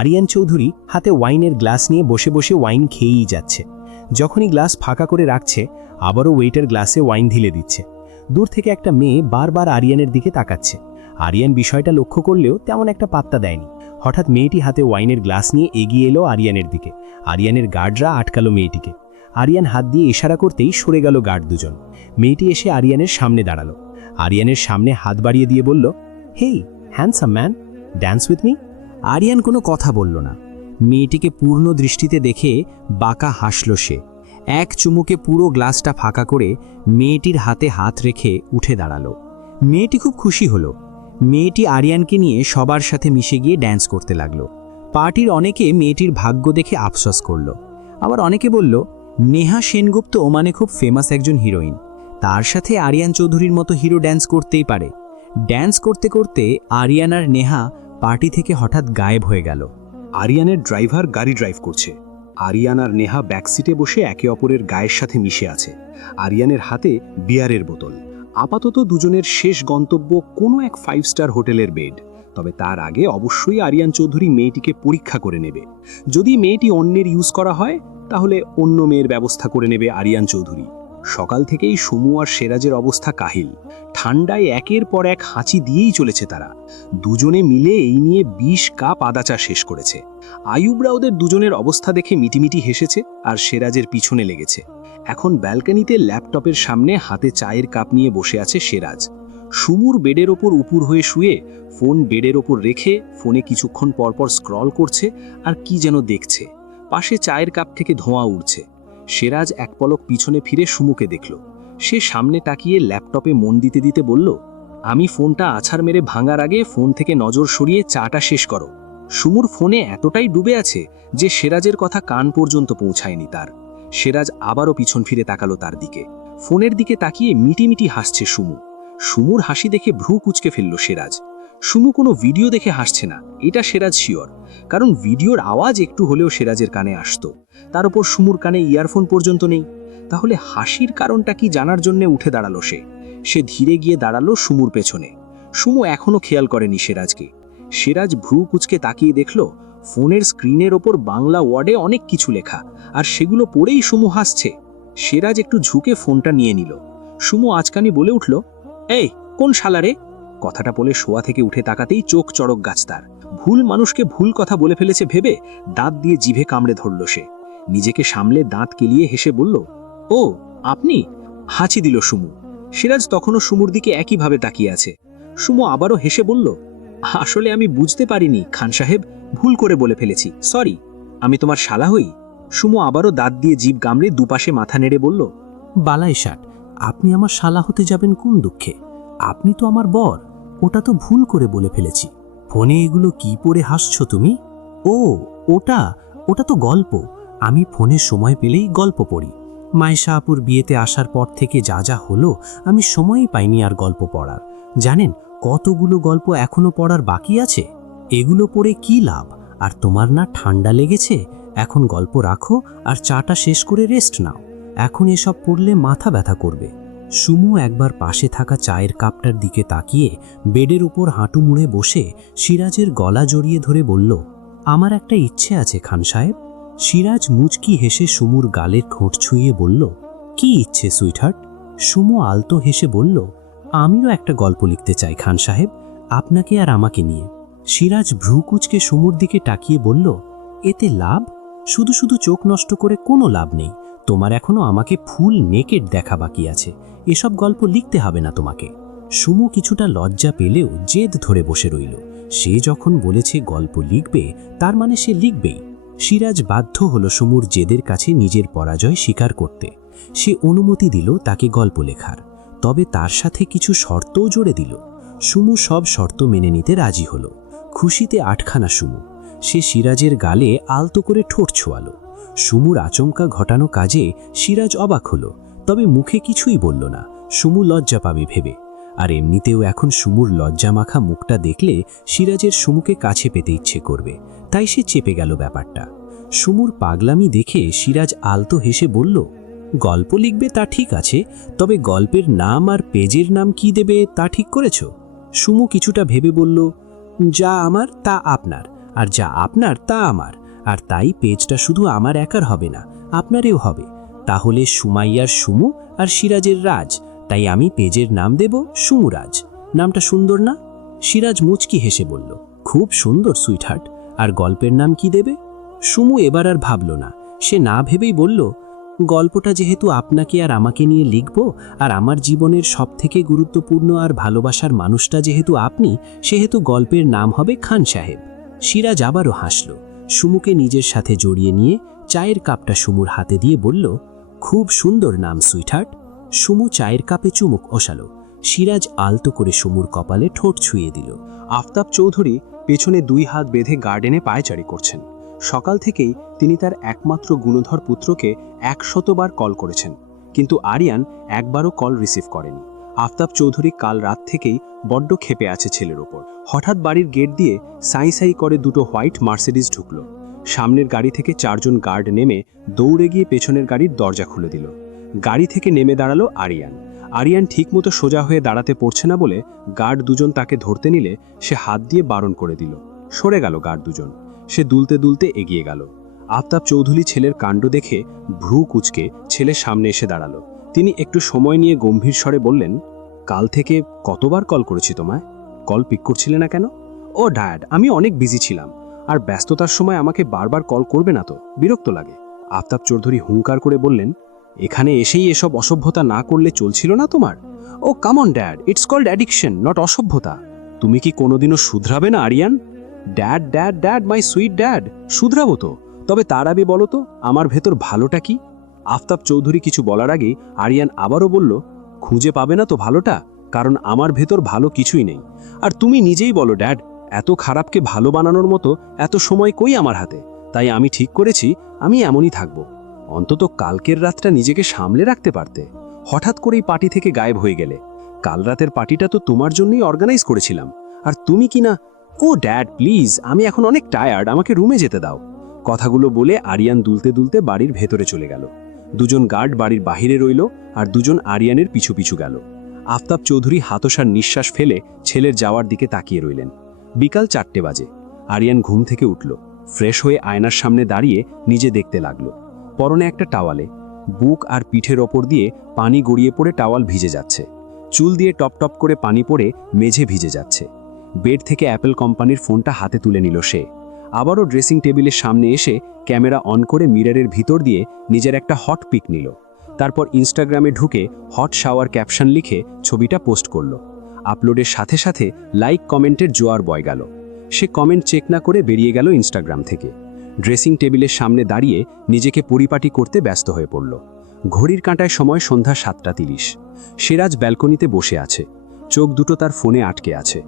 আরিয়ান চৌধুরী হাতে ওয়াইনের গ্লাস নিয়ে বসে বসে ওয়াইন খেয়েই যাচ্ছে। যখনই গ্লাস ফাঁকা করে রাখছে, আবারও ওয়েটার গ্লাসে ওয়াইন ঢেলে দিচ্ছে। দূর থেকে একটা মেয়ে বারবার আরিয়ানের দিকে তাকাচ্ছে। আরিয়ান বিষয়টা লক্ষ্য করলেও তেমন একটা পাত্তা দেয়নি। হঠাৎ মেয়েটি হাতে ওয়াইনের গ্লাস নিয়ে এগিয়ে এলো আরিয়ানের দিকে। আরিয়ানের গার্ডরা আটকালো মেয়েটিকে। আরিয়ান হাত দিয়ে ইশারা করতেই সরে গেল গার্ড দুজন। মেয়েটি এসে আরিয়ানের সামনে দাঁড়ালো। আরিয়ানের সামনে হাত বাড়িয়ে দিয়ে বলল, hey handsome man, dance with me. Aryan কোনো কথা বলল না। মেয়েটিকে পূর্ণ দৃষ্টিতে দেখে বাঁকা হাসল সে। এক চুমুকে পুরো গ্লাসটা ফাঁকা করে মেয়েটির হাতে হাত রেখে উঠে দাঁড়ালো। মেয়েটি খুব খুশি হলো। মেয়েটি আরিয়ানকে নিয়ে সবার সাথে মিশে গিয়ে ড্যান্স করতে লাগলো। পার্টির অনেকে মেয়েটির ভাগ্য দেখে আফসোস করল। আবার অনেকে বলল, নেহা সেনগুপ্ত ওমানে খুব ফেমাস একজন হিরোইন, তার সাথে আরিয়ান চৌধুরীর মতো হিরো ড্যান্স করতেই পারে। ড্যান্স করতে করতে আরিয়ান আর নেহা পার্টি থেকে হঠাৎ গায়েব হয়ে গেল। আরিয়ানের ড্রাইভার গাড়ি ড্রাইভ করছে। আরিয়ান আর নেহা ব্যাকসিটে বসে একে অপরের গায়ের সাথে মিশে আছে। আরিয়ানের হাতে বিয়ারের বোতল। আপাতত দুজনের শেষ গন্তব্য কোনো এক 5 স্টার হোটেলের বেড। তবে তার আগে অবশ্যই আরিয়ান চৌধুরী মেয়েটিকে পরীক্ষা করে নেবে। যদি মেয়েটি অন্যের ইউজ করা হয় তাহলে অন্য মেয়ের ব্যবস্থা করে নেবে আরিয়ান চৌধুরী। সকাল থেকেই সুমু আর সিরাজের অবস্থা কাহিল। ঠান্ডায় একের পর এক হাঁচি দিয়েই চলেছে তারা। দুজনে মিলে এই নিয়ে 20 কাপ আদা চা শেষ করেছে। আইয়ুবরা ওদের দুজনের অবস্থা দেখে মিটিমিটি হেসেছে আর সিরাজের পিছনে লেগেছে। এখন ব্যালকনিতে ল্যাপটপের সামনে হাতে চায়ের কাপ নিয়ে বসে আছে সিরাজ। সুমুর বেডের ওপর উপুর হয়ে শুয়ে ফোন বেডের ওপর রেখে ফোনে কিছুক্ষণ পরপর স্ক্রল করছে আর কি যেন দেখছে। পাশে চায়ের কাপ থেকে ধোঁয়া উঠছে। সিরাজ এক পলক পিছনে ফিরে সুমুকে দেখল। সে সামনে তাকিয়ে ল্যাপটপে মন দিতে দিতে বলল, আমি ফোনটা আছাড় মেরে ভাঙার আগে ফোন থেকে নজর সরিয়ে চাটা শেষ করো। সুমুর ফোনে এতটাই ডুবে আছে যে সেরাজের কথা কান পর্যন্ত পৌঁছায়নি তার। সেরাজ আবারও পিছন ফিরে তাকালো তার দিকে। ফোনের দিকে তাকিয়ে মিটিমিটি হাসছে সুমু। সুমুর হাসি দেখে ভ্রু কুঁচকে ফেলল সেরাজ। সুমু কোনো ভিডিও দেখে হাসছে না, এটা সেরাজ শিওর, কারণ ভিডিওর আওয়াজ একটু হলেও সেরাজের কানে আসতো। তার উপর সুমুর কানে ইয়ারফোন পর্যন্ত নেই। তাহলে হাসির কারণটা কি জানার জন্য উঠে দাঁড়ালো সে ধীরে গিয়ে দাঁড়ালো সুমুর পেছনে। সুমু এখনো খেয়াল করেনি সেরাজকে। সেরাজ ভ্রু কুঁচকে তাকিয়ে দেখল ফোনের স্ক্রিনের ওপর বাংলা ওয়ার্ডে অনেক কিছু লেখা, আর সেগুলো পড়েই সুমু হাসছে। সেরাজ একটু ঝুঁকে ফোনটা নিয়ে নিল। সুমু আচকানি বলে উঠল, এই কোন শালারে? কথাটা বলে শোয়া থেকে উঠে তাকাতেই চোখ চড়ক গাছ তার। ভুল মানুষকে ভুল কথা বলে ফেলেছে ভেবে দাঁত দিয়ে জিভে কামড়ে ধরল সে। নিজেকে সামলে দাঁত কেলিয়ে হেসে বলল, ও আপনি? হাঁচি দিল সুমু। সিরাজ তখনও সুমুর দিকে একইভাবে তাকিয়ে আছে। সুমু আবারও হেসে বলল, আসলে আমি বুঝতে পারিনি খান সাহেব, ভুল করে বলে ফেলেছি, সরি। আমি তোমার শালা হই? সুমু আবারও দাঁত দিয়ে জিভ কামড়ে দুপাশে মাথা নেড়ে বলল, বালাই ষাট, আপনি আমার শালা হতে যাবেন কোন দুঃখে? আপনি তো আমার বর। ওটা তো ভুল করে বলে ফেলেছি। ফোনে এগুলো কি পড়ে হাসছো তুমি? ও ওটা ওটা তো গল্প। আমি ফোনে সময় পেলেই গল্প পড়ি। মায়েশা আপুর বিয়েতে আসার পর থেকে যা যা হলো, আমি সময়ই পাইনি আর গল্প পড়ার। জানেন কতগুলো গল্প এখনো পড়ার বাকি আছে? এগুলো পড়ে কি লাভ? আর তোমার না ঠান্ডা লেগেছে? এখন গল্প রাখো আর চাটা শেষ করে রেস্ট নাও। এখন এসব পড়লে মাথা ব্যথা করবে। সুমু একবার পাশে থাকা চায়ের কাপটার দিকে তাকিয়ে বেডের উপর হাঁটু মুড়ে বসে সিরাজের গলা জড়িয়ে ধরে বলল, আমার একটা ইচ্ছে আছে খান সাহেব। সিরাজ মুচকি হেসে সুমুর গালের খোঁট ছুঁয়ে বলল, কি ইচ্ছে সুইটহার্ট? সুমু আলতো হেসে বলল, আমিও একটা গল্প লিখতে চাই খান সাহেব, আপনাকে আর আমাকে নিয়ে। সিরাজ ভ্রু কুঁচকে সুমুর দিকে তাকিয়ে বলল, এতে লাভ? শুধু শুধু চোখ নষ্ট করে কোনো লাভ নেই। তোমার এখনো আমাকে ফুল নেকেড দেখা বাকি আছে। এসব গল্প লিখতে হবে না তোমাকে। সুমু কিছুটা লজ্জা পেলেও জেদ ধরে বসে রইল। সে যখন বলেছে গল্প লিখবে, তার মানে সে লিখবেই। সিরাজ বাধ্য হলো সুমুর জেদের কাছে নিজের পরাজয় স্বীকার করতে। সে অনুমতি দিল তাকে গল্প লেখার, তবে তার সাথে কিছু শর্তও জুড়ে দিল। সুমু সব শর্ত মেনে নিতে রাজি হলো। খুশিতে আটখানা সুমু। সে সিরাজের গালে আলতো করে ঠোঁট ছোঁয়ালো। সুমুর আচমকা ঘটানো কাজে সিরাজ অবাক হলো, তবে মুখে কিছুই বলল না। সুমু লজ্জা পাবে ভেবে। আর এমনিতেও এখন সুমুর লজ্জা মাখা মুখটা দেখলে সিরাজের সুমুকে কাছে পেতে ইচ্ছে করবে, তাই সে চেপে গেল ব্যাপারটা। সুমুর পাগলামি দেখে সিরাজ আলতো হেসে বলল, গল্প লিখবে তা ঠিক আছে, তবে গল্পের নাম আর পেজের নাম কি দেবে তা ঠিক করেছ? সুমু কিছুটা ভেবে বলল, যা আমার তা আপনার, আর যা আপনার তা আমার। আর তাই পেজটা শুধু আমার একার হবে না, আপনারেও হবে। তাহলে সুমাইয়ার সুমু আর সিরাজের রাজ, তাই আমি পেজের নাম দেব সুমুরাজ। নামটা সুন্দর না? সিরাজ মুচকি হেসে বলল, খুব সুন্দর সুইটহার্ট। আর গল্পের নাম কি দেবে? সুমু এবার আর ভাবল না। সে না ভেবেই বলল, গল্পটা যেহেতু আপনাকে আর আমাকে নিয়ে লিখব, আর আমার জীবনের সবথেকে গুরুত্বপূর্ণ আর ভালোবাসার মানুষটা যেহেতু আপনি, সেহেতু গল্পের নাম হবে খান সাহেব। সিরাজ আবারও হাসল। সুমুকে নিজের সাথে জড়িয়ে নিয়ে চায়ের কাপটা সুমুর হাতে দিয়ে বলল, খুব সুন্দর নাম সুইটহার্ট। সুমু চায়ের কাপে চুমুক ওশালো। সিরাজ আলতো করে সুমুর কপালে ঠোঁট ছুঁয়ে দিল। আফতাব চৌধুরী পেছনে 2 হাত বেঁধে গার্ডেনে পায়চারি করছেন। সকাল থেকেই তিনি তার একমাত্র গুণধর পুত্রকে 100 বার কল করেছেন, কিন্তু আরিয়ান একবারও কল রিসিভ করেনি। আফতাব চৌধুরী কাল রাত থেকেই বড্ড ক্ষেপে আছে ছেলের ওপর। হঠাৎ বাড়ির গেট দিয়ে সাই সাই করে 2টো হোয়াইট মার্সিডিজ ঢুকলো। সামনের গাড়ি থেকে 4 জন গার্ড নেমে দৌড়ে গিয়ে পেছনের গাড়ির দরজা খুলে দিল। গাড়ি থেকে নেমে দাঁড়ালো আরিয়ান। আরিয়ান ঠিকমতো সোজা হয়ে দাঁড়াতে পারছে না বলে গার্ড 2 জন তাকে ধরতে নিলে সে হাত দিয়ে বারণ করে দিল। সরে গেল গার্ড 2 জন। সে দুলতে দুলতে এগিয়ে গেল। আফতাব চৌধুরী ছেলের কাণ্ড দেখে ভ্রু কুঁচকে ছেলের সামনে এসে দাঁড়ালো। তিনি একটু সময় নিয়ে গম্ভীর স্বরে বললেন, কাল থেকে কতবার কল করেছি তোমায়, কল পিক করছিলে না কেন? ও ড্যাড, আমি অনেক বিজি ছিলাম, আর ব্যস্ততার সময় আমাকে বারবার কল করবে না তো, বিরক্ত লাগে। আফতাব চৌধুরী হুঙ্কার করে বললেন, এখানে এসেই এসব অসভ্যতা না করলে চলছিল না তোমার? Oh come on dad, it's called addiction, not অসভ্যতা। তুমি কি কোনোদিনও শুধরাবে না Aryan? Dad dad dad, my sweet dad. শুধরাবো তো, তবে তার আগে বলো তো আমার ভেতর ভালোটা কি? আফতাব চৌধুরী কিছু বলার আগেই আরিয়ান আবারও বলল, খুঁজে পাবে না তো ভালোটা, কারণ আমার ভেতর ভালো কিছুই নেই। আর তুমি নিজেই বলো ড্যাড, এত খারাপকে ভালো বানানোর মতো এত সময় কই আমার হাতে, তাই আমি ঠিক করেছি আমি এমনই থাকব। অন্তত কালকের রাতটা নিজেকে সামলে রাখতে পারতে। হঠাৎ করেই পার্টি থেকে গায়েব হয়ে গেলে। কাল রাতের পার্টিটা তো তোমার জন্যই অর্গানাইজ করেছিলাম, আর তুমি কি না। ও ড্যাড প্লিজ, আমি এখন অনেক টায়ার্ড, আমাকে রুমে যেতে দাও। কথাগুলো বলে আরিয়ান দুলতে দুলতে বাড়ির ভেতরে চলে গেল। দুজন গার্ড বাড়ির বাহিরে রইল, আর দুজন আরিয়ানের পিছু পিছু গেল। আফতাব চৌধুরী হাতসার নিঃশ্বাস ফেলে ছেলের যাওয়ার দিকে তাকিয়ে রইলেন। বিকাল 4টে বাজে। আরিয়ান ঘুম থেকে উঠল, ফ্রেশ হয়ে আয়নার সামনে দাঁড়িয়ে নিজে দেখতে লাগলো। পরনে একটা টাওয়ালে, বুক আর পিঠের ওপর দিয়ে পানি গড়িয়ে পড়ে টাওয়াল ভিজে যাচ্ছে। চুল দিয়ে টপ টপ করে পানি পড়ে মেঝে ভিজে যাচ্ছে। বেড থেকে অ্যাপল কোম্পানির ফোনটা হাতে তুলে নিল সে। আবারও ড্রেসিং টেবিলের সামনে এসে ক্যামেরা অন করে মিররের ভিতর দিয়ে নিজের একটা হট পিক নিল। তারপর ইনস্টাগ্রামে ঢুকে হট শাওয়ার ক্যাপশন লিখে ছবিটা পোস্ট করল। আপলোডের সাথে সাথে লাইক কমেন্টের জোয়ার বয় গেল। সে কমেন্ট চেক না করে বেরিয়ে গেল ইনস্টাগ্রাম থেকে। ড্রেসিং টেবিলের সামনে দাঁড়িয়ে নিজেকে পরিপাটি করতে ব্যস্ত হয়ে পড়ল। ঘড়ির কাঁটায় সময় সন্ধ্যা 7:30। সিরাজ ব্যালকনিতে বসে আছে, চোখ দুটো তার ফোনে আটকে আছে।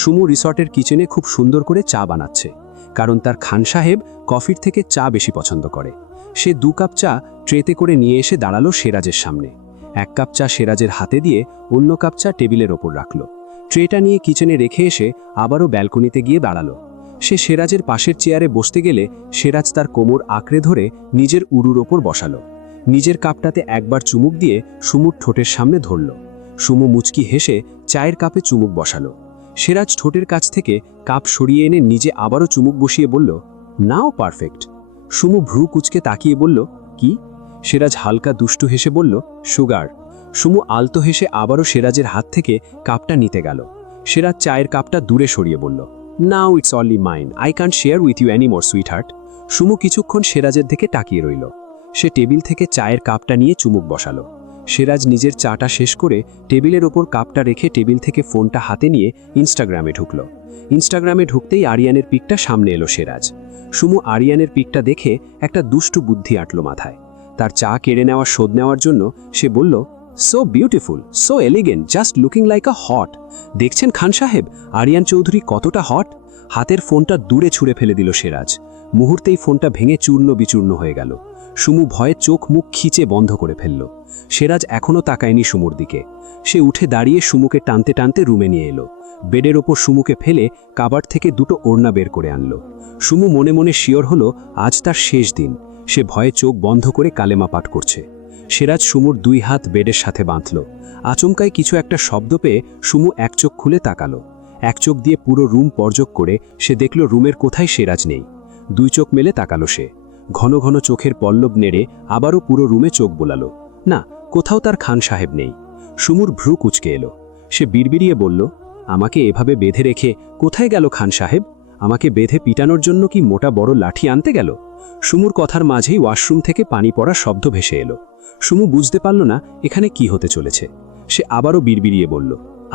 সুমু রিসর্টের কিচেনে খুব সুন্দর করে চা বানাচ্ছে, কারণ তার খান সাহেব কফির থেকে চা বেশি পছন্দ করে। সে 2 কাপ চা ট্রেতে করে নিয়ে এসে দাঁড়ালো সিরাজের সামনে। 1 কাপ চা সিরাজের হাতে দিয়ে অন্য কাপ চা টেবিলের ওপর রাখল। ট্রেটা নিয়ে কিচেনে রেখে এসে আবারও ব্যালকনিতে গিয়ে দাঁড়ালো। সে সিরাজের পাশের চেয়ারে বসতে গেলে সিরাজ তার কোমর আঁকড়ে ধরে নিজের উরুর ওপর বসালো। নিজের কাপটাতে একবার চুমুক দিয়ে সুমুর ঠোঁটের সামনে ধরল। সুমু মুচকি হেসে চায়ের কাপে চুমুক বসালো। সিরাজ ঠোঁটের কাছ থেকে কাপ সরিয়ে এনে নিজে আবারও চুমুক বসিয়ে বলল, নাও পারফেক্ট। সুমু ভ্রু কুচকে তাকিয়ে বলল, কি? সিরাজ হালকা দুষ্টু হেসে বলল, সুগার। সুমু আলতো হেসে আবারও সিরাজের হাত থেকে কাপটা নিতে গেল। সিরাজ চায়ের কাপটা দূরে সরিয়ে বলল, now it's only mine, I can't share with you any more sweetheart. Sumu কিছুক্ষণ সিরাজের দিকে তাকিয়ে রইল। সে টেবিল থেকে চায়ের কাপটা নিয়ে চুমুক বসালো। সিরাজ নিজের চাটা শেষ করে টেবিলের ওপর কাপটা রেখে টেবিল থেকে ফোনটা হাতে নিয়ে ইনস্টাগ্রামে ঢুকল। ইনস্টাগ্রামে ঢুকতেই আরিয়ানের পিকটা সামনে এলো সিরাজ। সুমু আরিয়ানের পিকটা দেখে একটা দুষ্টু বুদ্ধি আঁটল মাথায়। তার চা কেড়ে নেওয়া শোধ নেওয়ার জন্য সে বলল, so beautiful, so elegant, just looking like a hot. দেখছেন খান সাহেব, আরিয়ান চৌধুরী কতটা হট? হাতের ফোনটা দূরে ছুঁড়ে ফেলে দিল সিরাজ। মুহূর্তেই ফোনটা ভেঙে চূর্ণ বিচূর্ণ হয়ে গেল। সুমু ভয়ে চোখ মুখ খিচে বন্ধ করে ফেলল। সিরাজ এখনও তাকায়নি সুমুর দিকে। সে উঠে দাঁড়িয়ে সুমুকে টানতে টানতে রুমে নিয়ে এলো। বেডের ওপর সুমুকে ফেলে কাবার্ড থেকে 2টো ওড়না বের করে আনলো। সুমু মনে মনে শিওর হলো আজ তার শেষ দিন। সে ভয়ে চোখ বন্ধ করে কালেমা পাঠ করছে। সিরাজ সুমুর 2 হাত বেডের সাথে বাঁধল। আচমকায় কিছু একটা শব্দ পেয়ে সুমু এক চোখ খুলে তাকালো। এক চোখ দিয়ে পুরো রুম পর্যক করে সে দেখল রুমের কোথায় সিরাজ নেই। 2 চোখ মেলে তাকালো সে। ঘন ঘন চোখের পল্লব নেড়ে আবারও পুরো রুমে চোখ বোলালো। না, কোথাও তার খান সাহেব নেই। সুমুর ভ্রু কুচকে এলো। সে বিড়বিড়িয়ে বলল, আমাকে এভাবে বেঁধে রেখে কোথায় গেল খান সাহেব? আমাকে বেঁধে পিটানোর জন্য কি মোটা বড় লাঠি আনতে গেল? সুমুর কথার মাঝেই ওয়াশরুম থেকে পানি পড়ার শব্দ ভেসে এলো। সুমু বুঝতে পারল না এখানে কি হতে চলেছে। সে আবারও বিড়বিড়িয়ে বলল,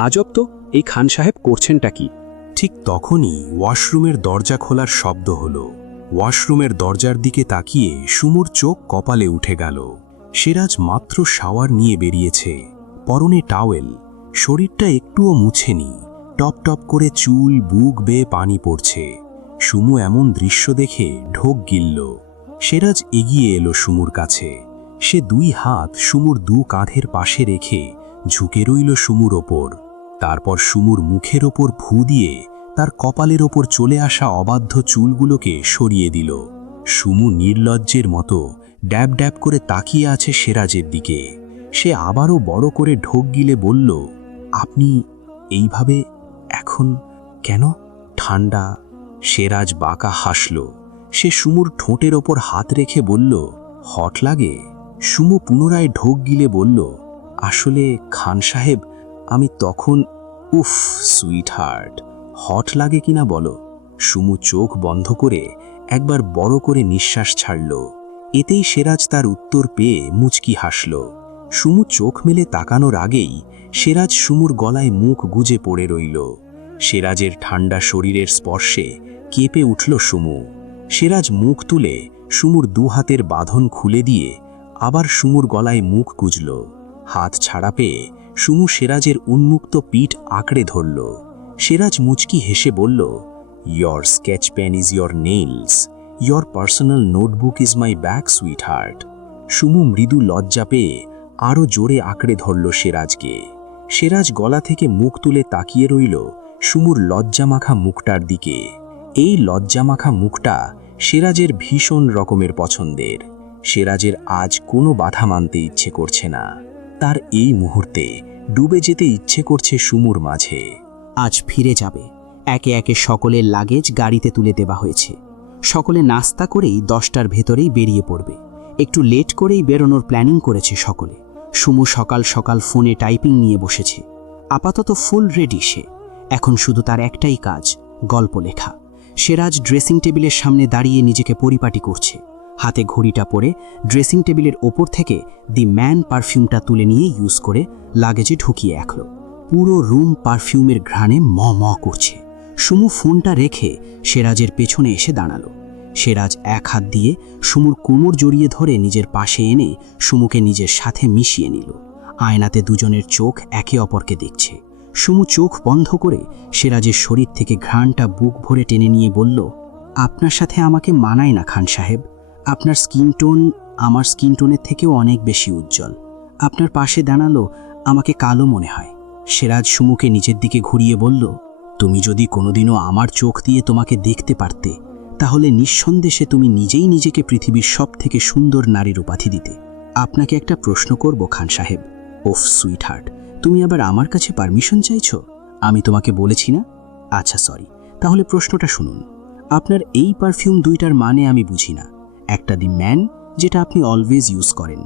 আজব তো, এই খান সাহেব করছেনটা কি? ঠিক তখনই ওয়াশরুমের দরজা খোলার শব্দ হলো। ওয়াশরুমের দরজার দিকে তাকিয়ে সুমুর চোখ কপালে উঠে গেল। সিরাজ মাত্র শাওয়ার নিয়ে বেরিয়েছে, পরনে টাওয়েল, শরীরটা একটুও মুছেনি। টপ টপ করে চুল, বুক বেয়ে পানি পড়ছে। সুমু এমন দৃশ্য দেখে ঢোক গিলল। সিরাজ এগিয়ে এলো সুমুর কাছে। সে 2 হাত সুমুর 2 কাঁধের পাশে রেখে ঝুঁকে রইল সুমুর ওপর। তারপর সুমুর মুখের ওপর ফু দিয়ে তার কপালের ওপর চলে আসা অবাধ্য চুলগুলোকে সরিয়ে দিল। সুমু নির্লজ্জের মতো ড্যাব ড্যাব করে তাকিয়ে আছে সিরাজের দিকে। সে আবারও বড় করে ঢোক গিলে বলল, আপনি এইভাবে এখন কেন? ঠান্ডা। সিরাজ বাঁকা হাসল। সে সুমুর ঠোঁটের ওপর হাত রেখে বলল, হট লাগে? সুমু পুনরায় ঢোক গিলে বলল, আসলে খান সাহেব, আমি তখন উফ সুইট হার্ট, হট লাগে কিনা বলো? সুমু চোখ বন্ধ করে একবার বড় করে নিঃশ্বাস ছাড়ল। এতেই সিরাজ তার উত্তর পেয়ে মুচকি হাসল। সুমু চোখ মেলে তাকানোর আগেই সিরাজ সুমুর গলায় মুখ গুজে পড়ে রইল। সিরাজের ঠান্ডা শরীরের স্পর্শে কেঁপে উঠল সুমু। সিরাজ মুখ তুলে সুমুর 2 হাতের বাঁধন খুলে দিয়ে আবার সুমুর গলায় মুখ গুজল। হাত ছাড়া পেয়ে সুমু সিরাজের উন্মুক্ত পিঠ আঁকড়ে ধরল। সিরাজ মুচকি হেসে বলল, Your sketch pen is your nails. Your personal notebook is my bag, sweetheart. সুমু মৃদু লজ্জা পেয়ে আরও জোরে আঁকড়ে ধরল সেরাজকে। সেরাজ গলা থেকে মুখ তুলে তাকিয়ে রইল সুমুর লজ্জামাখা মুখটার দিকে। এই লজ্জামাখা মুখটা সেরাজের ভীষণ রকমের পছন্দের। সেরাজের আজ কোনো বাধা মানতে ইচ্ছে করছে না। তার এই মুহূর্তে ডুবে যেতে ইচ্ছে করছে সুমুর মাঝে। আজ ফিরে যাবে। একে একে সকলের লাগেজ গাড়িতে তুলে দেওয়া হয়েছে। সকলে নাস্তা করেই 10টার ভেতরেই বেরিয়ে পড়বে। একটু লেট করেই বেরোনোর প্ল্যানিং করেছে সকলে। সুমু সকাল সকাল ফোনে টাইপিং নিয়ে বসেছে। আপাতত ফুল রেডি সে। এখন শুধু তার একটাই কাজ, গল্প লেখা। সেরাজ ড্রেসিং টেবিলের সামনে দাঁড়িয়ে নিজেকে পরিপাটি করছে। হাতে ঘড়িটা পরে ড্রেসিং টেবিলের ওপর থেকে দি ম্যান পারফিউমটা তুলে নিয়ে ইউজ করে লাগেজে ঢুকিয়ে রাখল। পুরো রুম পারফিউমের ঘ্রাণে ম ম করছে। সুমু ফোনটা রেখে সেরাজের পেছনে এসে দাঁড়ালো। সেরাজ এক হাত দিয়ে সুমুর কোমর জড়িয়ে ধরে নিজের পাশে এনে সুমুকে নিজের সাথে মিশিয়ে নিল। আয়নাতে দুজনের চোখ একে অপরকে দেখছে। সুমু চোখ বন্ধ করে সেরাজের শরীর থেকে ঘ্রাণটা বুক ভরে টেনে নিয়ে বলল, আপনার সাথে আমাকে মানায় না খান সাহেব। আপনার স্কিন টোন আমার স্কিন টোনের থেকেও অনেক বেশি উজ্জ্বল। আপনার পাশে দাঁড়ালো আমাকে কালো মনে হয়। সেরাজ সুমুকে নিজের দিকে ঘুরিয়ে বলল, তুমি যদি কোনোদিনও আমার চোখ দিয়ে তোমাকে দেখতে পারতে, তাহলে নিঃসন্দেহে তুমি নিজেই নিজেকে পৃথিবীর সব থেকে সুন্দর নারীর উপাধি দিতে। আপনাকে একটা প্রশ্ন করব খান সাহেব। ওফ সুইট হার্ট, তুমি আবার আমার কাছে পারমিশন চাইছো? আমি তোমাকে বলেছি না? আচ্ছা সরি, তাহলে প্রশ্নটা শুনুন। আপনার এই পারফিউম দুইটার মানে আমি বুঝি না। একটা দি ম্যান, যেটা আপনি অলওয়েজ ইউজ করেন,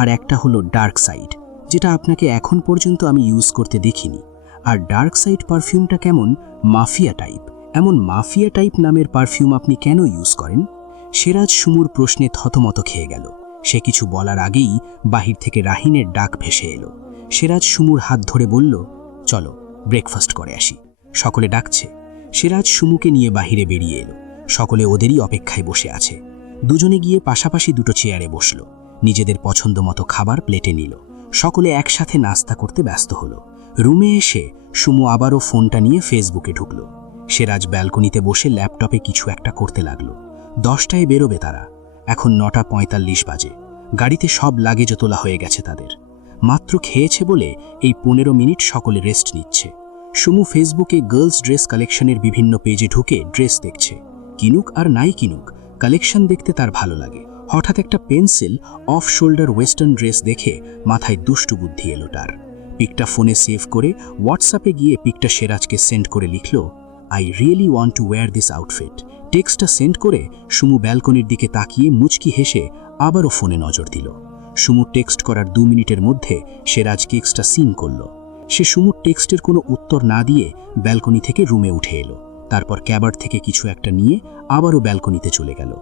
আর একটা হলো ডার্ক সাইড, যেটা আপনাকে এখন পর্যন্ত আমি ইউজ করতে দেখিনি। আর ডার্ক সাইড পারফিউমটা কেমন মাফিয়া টাইপ। এমন মাফিয়া টাইপ নামের পারফিউম আপনি কেন ইউজ করেন? সেরাজ সুমুর প্রশ্নে থতমত খেয়ে গেল। সে কিছু বলার আগেই বাহির থেকে রাহিনের ডাক ভেসে এলো। সেরাজ সুমুর হাত ধরে বলল, চলো ব্রেকফাস্ট করে আসি, সকলে ডাকছে। সেরাজ সুমুকে নিয়ে বাহিরে বেরিয়ে এলো। সকলে ওদেরই অপেক্ষায় বসে আছে। দুজনে গিয়ে পাশাপাশি দুটো চেয়ারে বসল। নিজেদের পছন্দ মতো খাবার প্লেটে নিল। সকলে একসাথে নাস্তা করতে ব্যস্ত হলো। রুমে এসে সুমু আবারও ফোনটা নিয়ে ফেসবুকে ঢুকল। সেরাজ ব্যালকনিতে বসে ল্যাপটপে কিছু একটা করতে লাগলো। 10টায় বেরোবে তারা। এখন 9:45 বাজে। গাড়িতে সব লাগেজও তোলা হয়ে গেছে তাদের। মাত্র খেয়েছে বলে এই 15 মিনিট সকলে রেস্ট নিচ্ছে। সুমু ফেসবুকে গার্লস ড্রেস কালেকশনের বিভিন্ন পেজে ঢুকে ড্রেস দেখছে। কিনুক আর নাই কিনুক, কালেকশন দেখতে তার ভালো লাগে। হঠাৎ একটা pencil off shoulder western dress দেখে মাথায় দুষ্টু বুদ্ধি এলো তার। পিকটা ফোনে সেভ করে হোয়াটসঅ্যাপে গিয়ে পিকটা সেরাজকে সেন্ড করে লিখল, I really want to wear this outfit. টেক্সটটা সেন্ড করে সুমু ব্যালকনির দিকে তাকিয়ে মুচকি হেসে আবারও ফোনে নজর দিল। সুমু টেক্সট করার 2 মিনিটের মধ্যে সেরাজ টেক্সটটা সিন করল। সে সুমুর টেক্সটের কোনো উত্তর না দিয়ে ব্যালকনি থেকে রুমে উঠে এলো। তারপর ক্যাবার্ড থেকে কিছু একটা নিয়ে আবারও ব্যালকনিতে চলে গেল।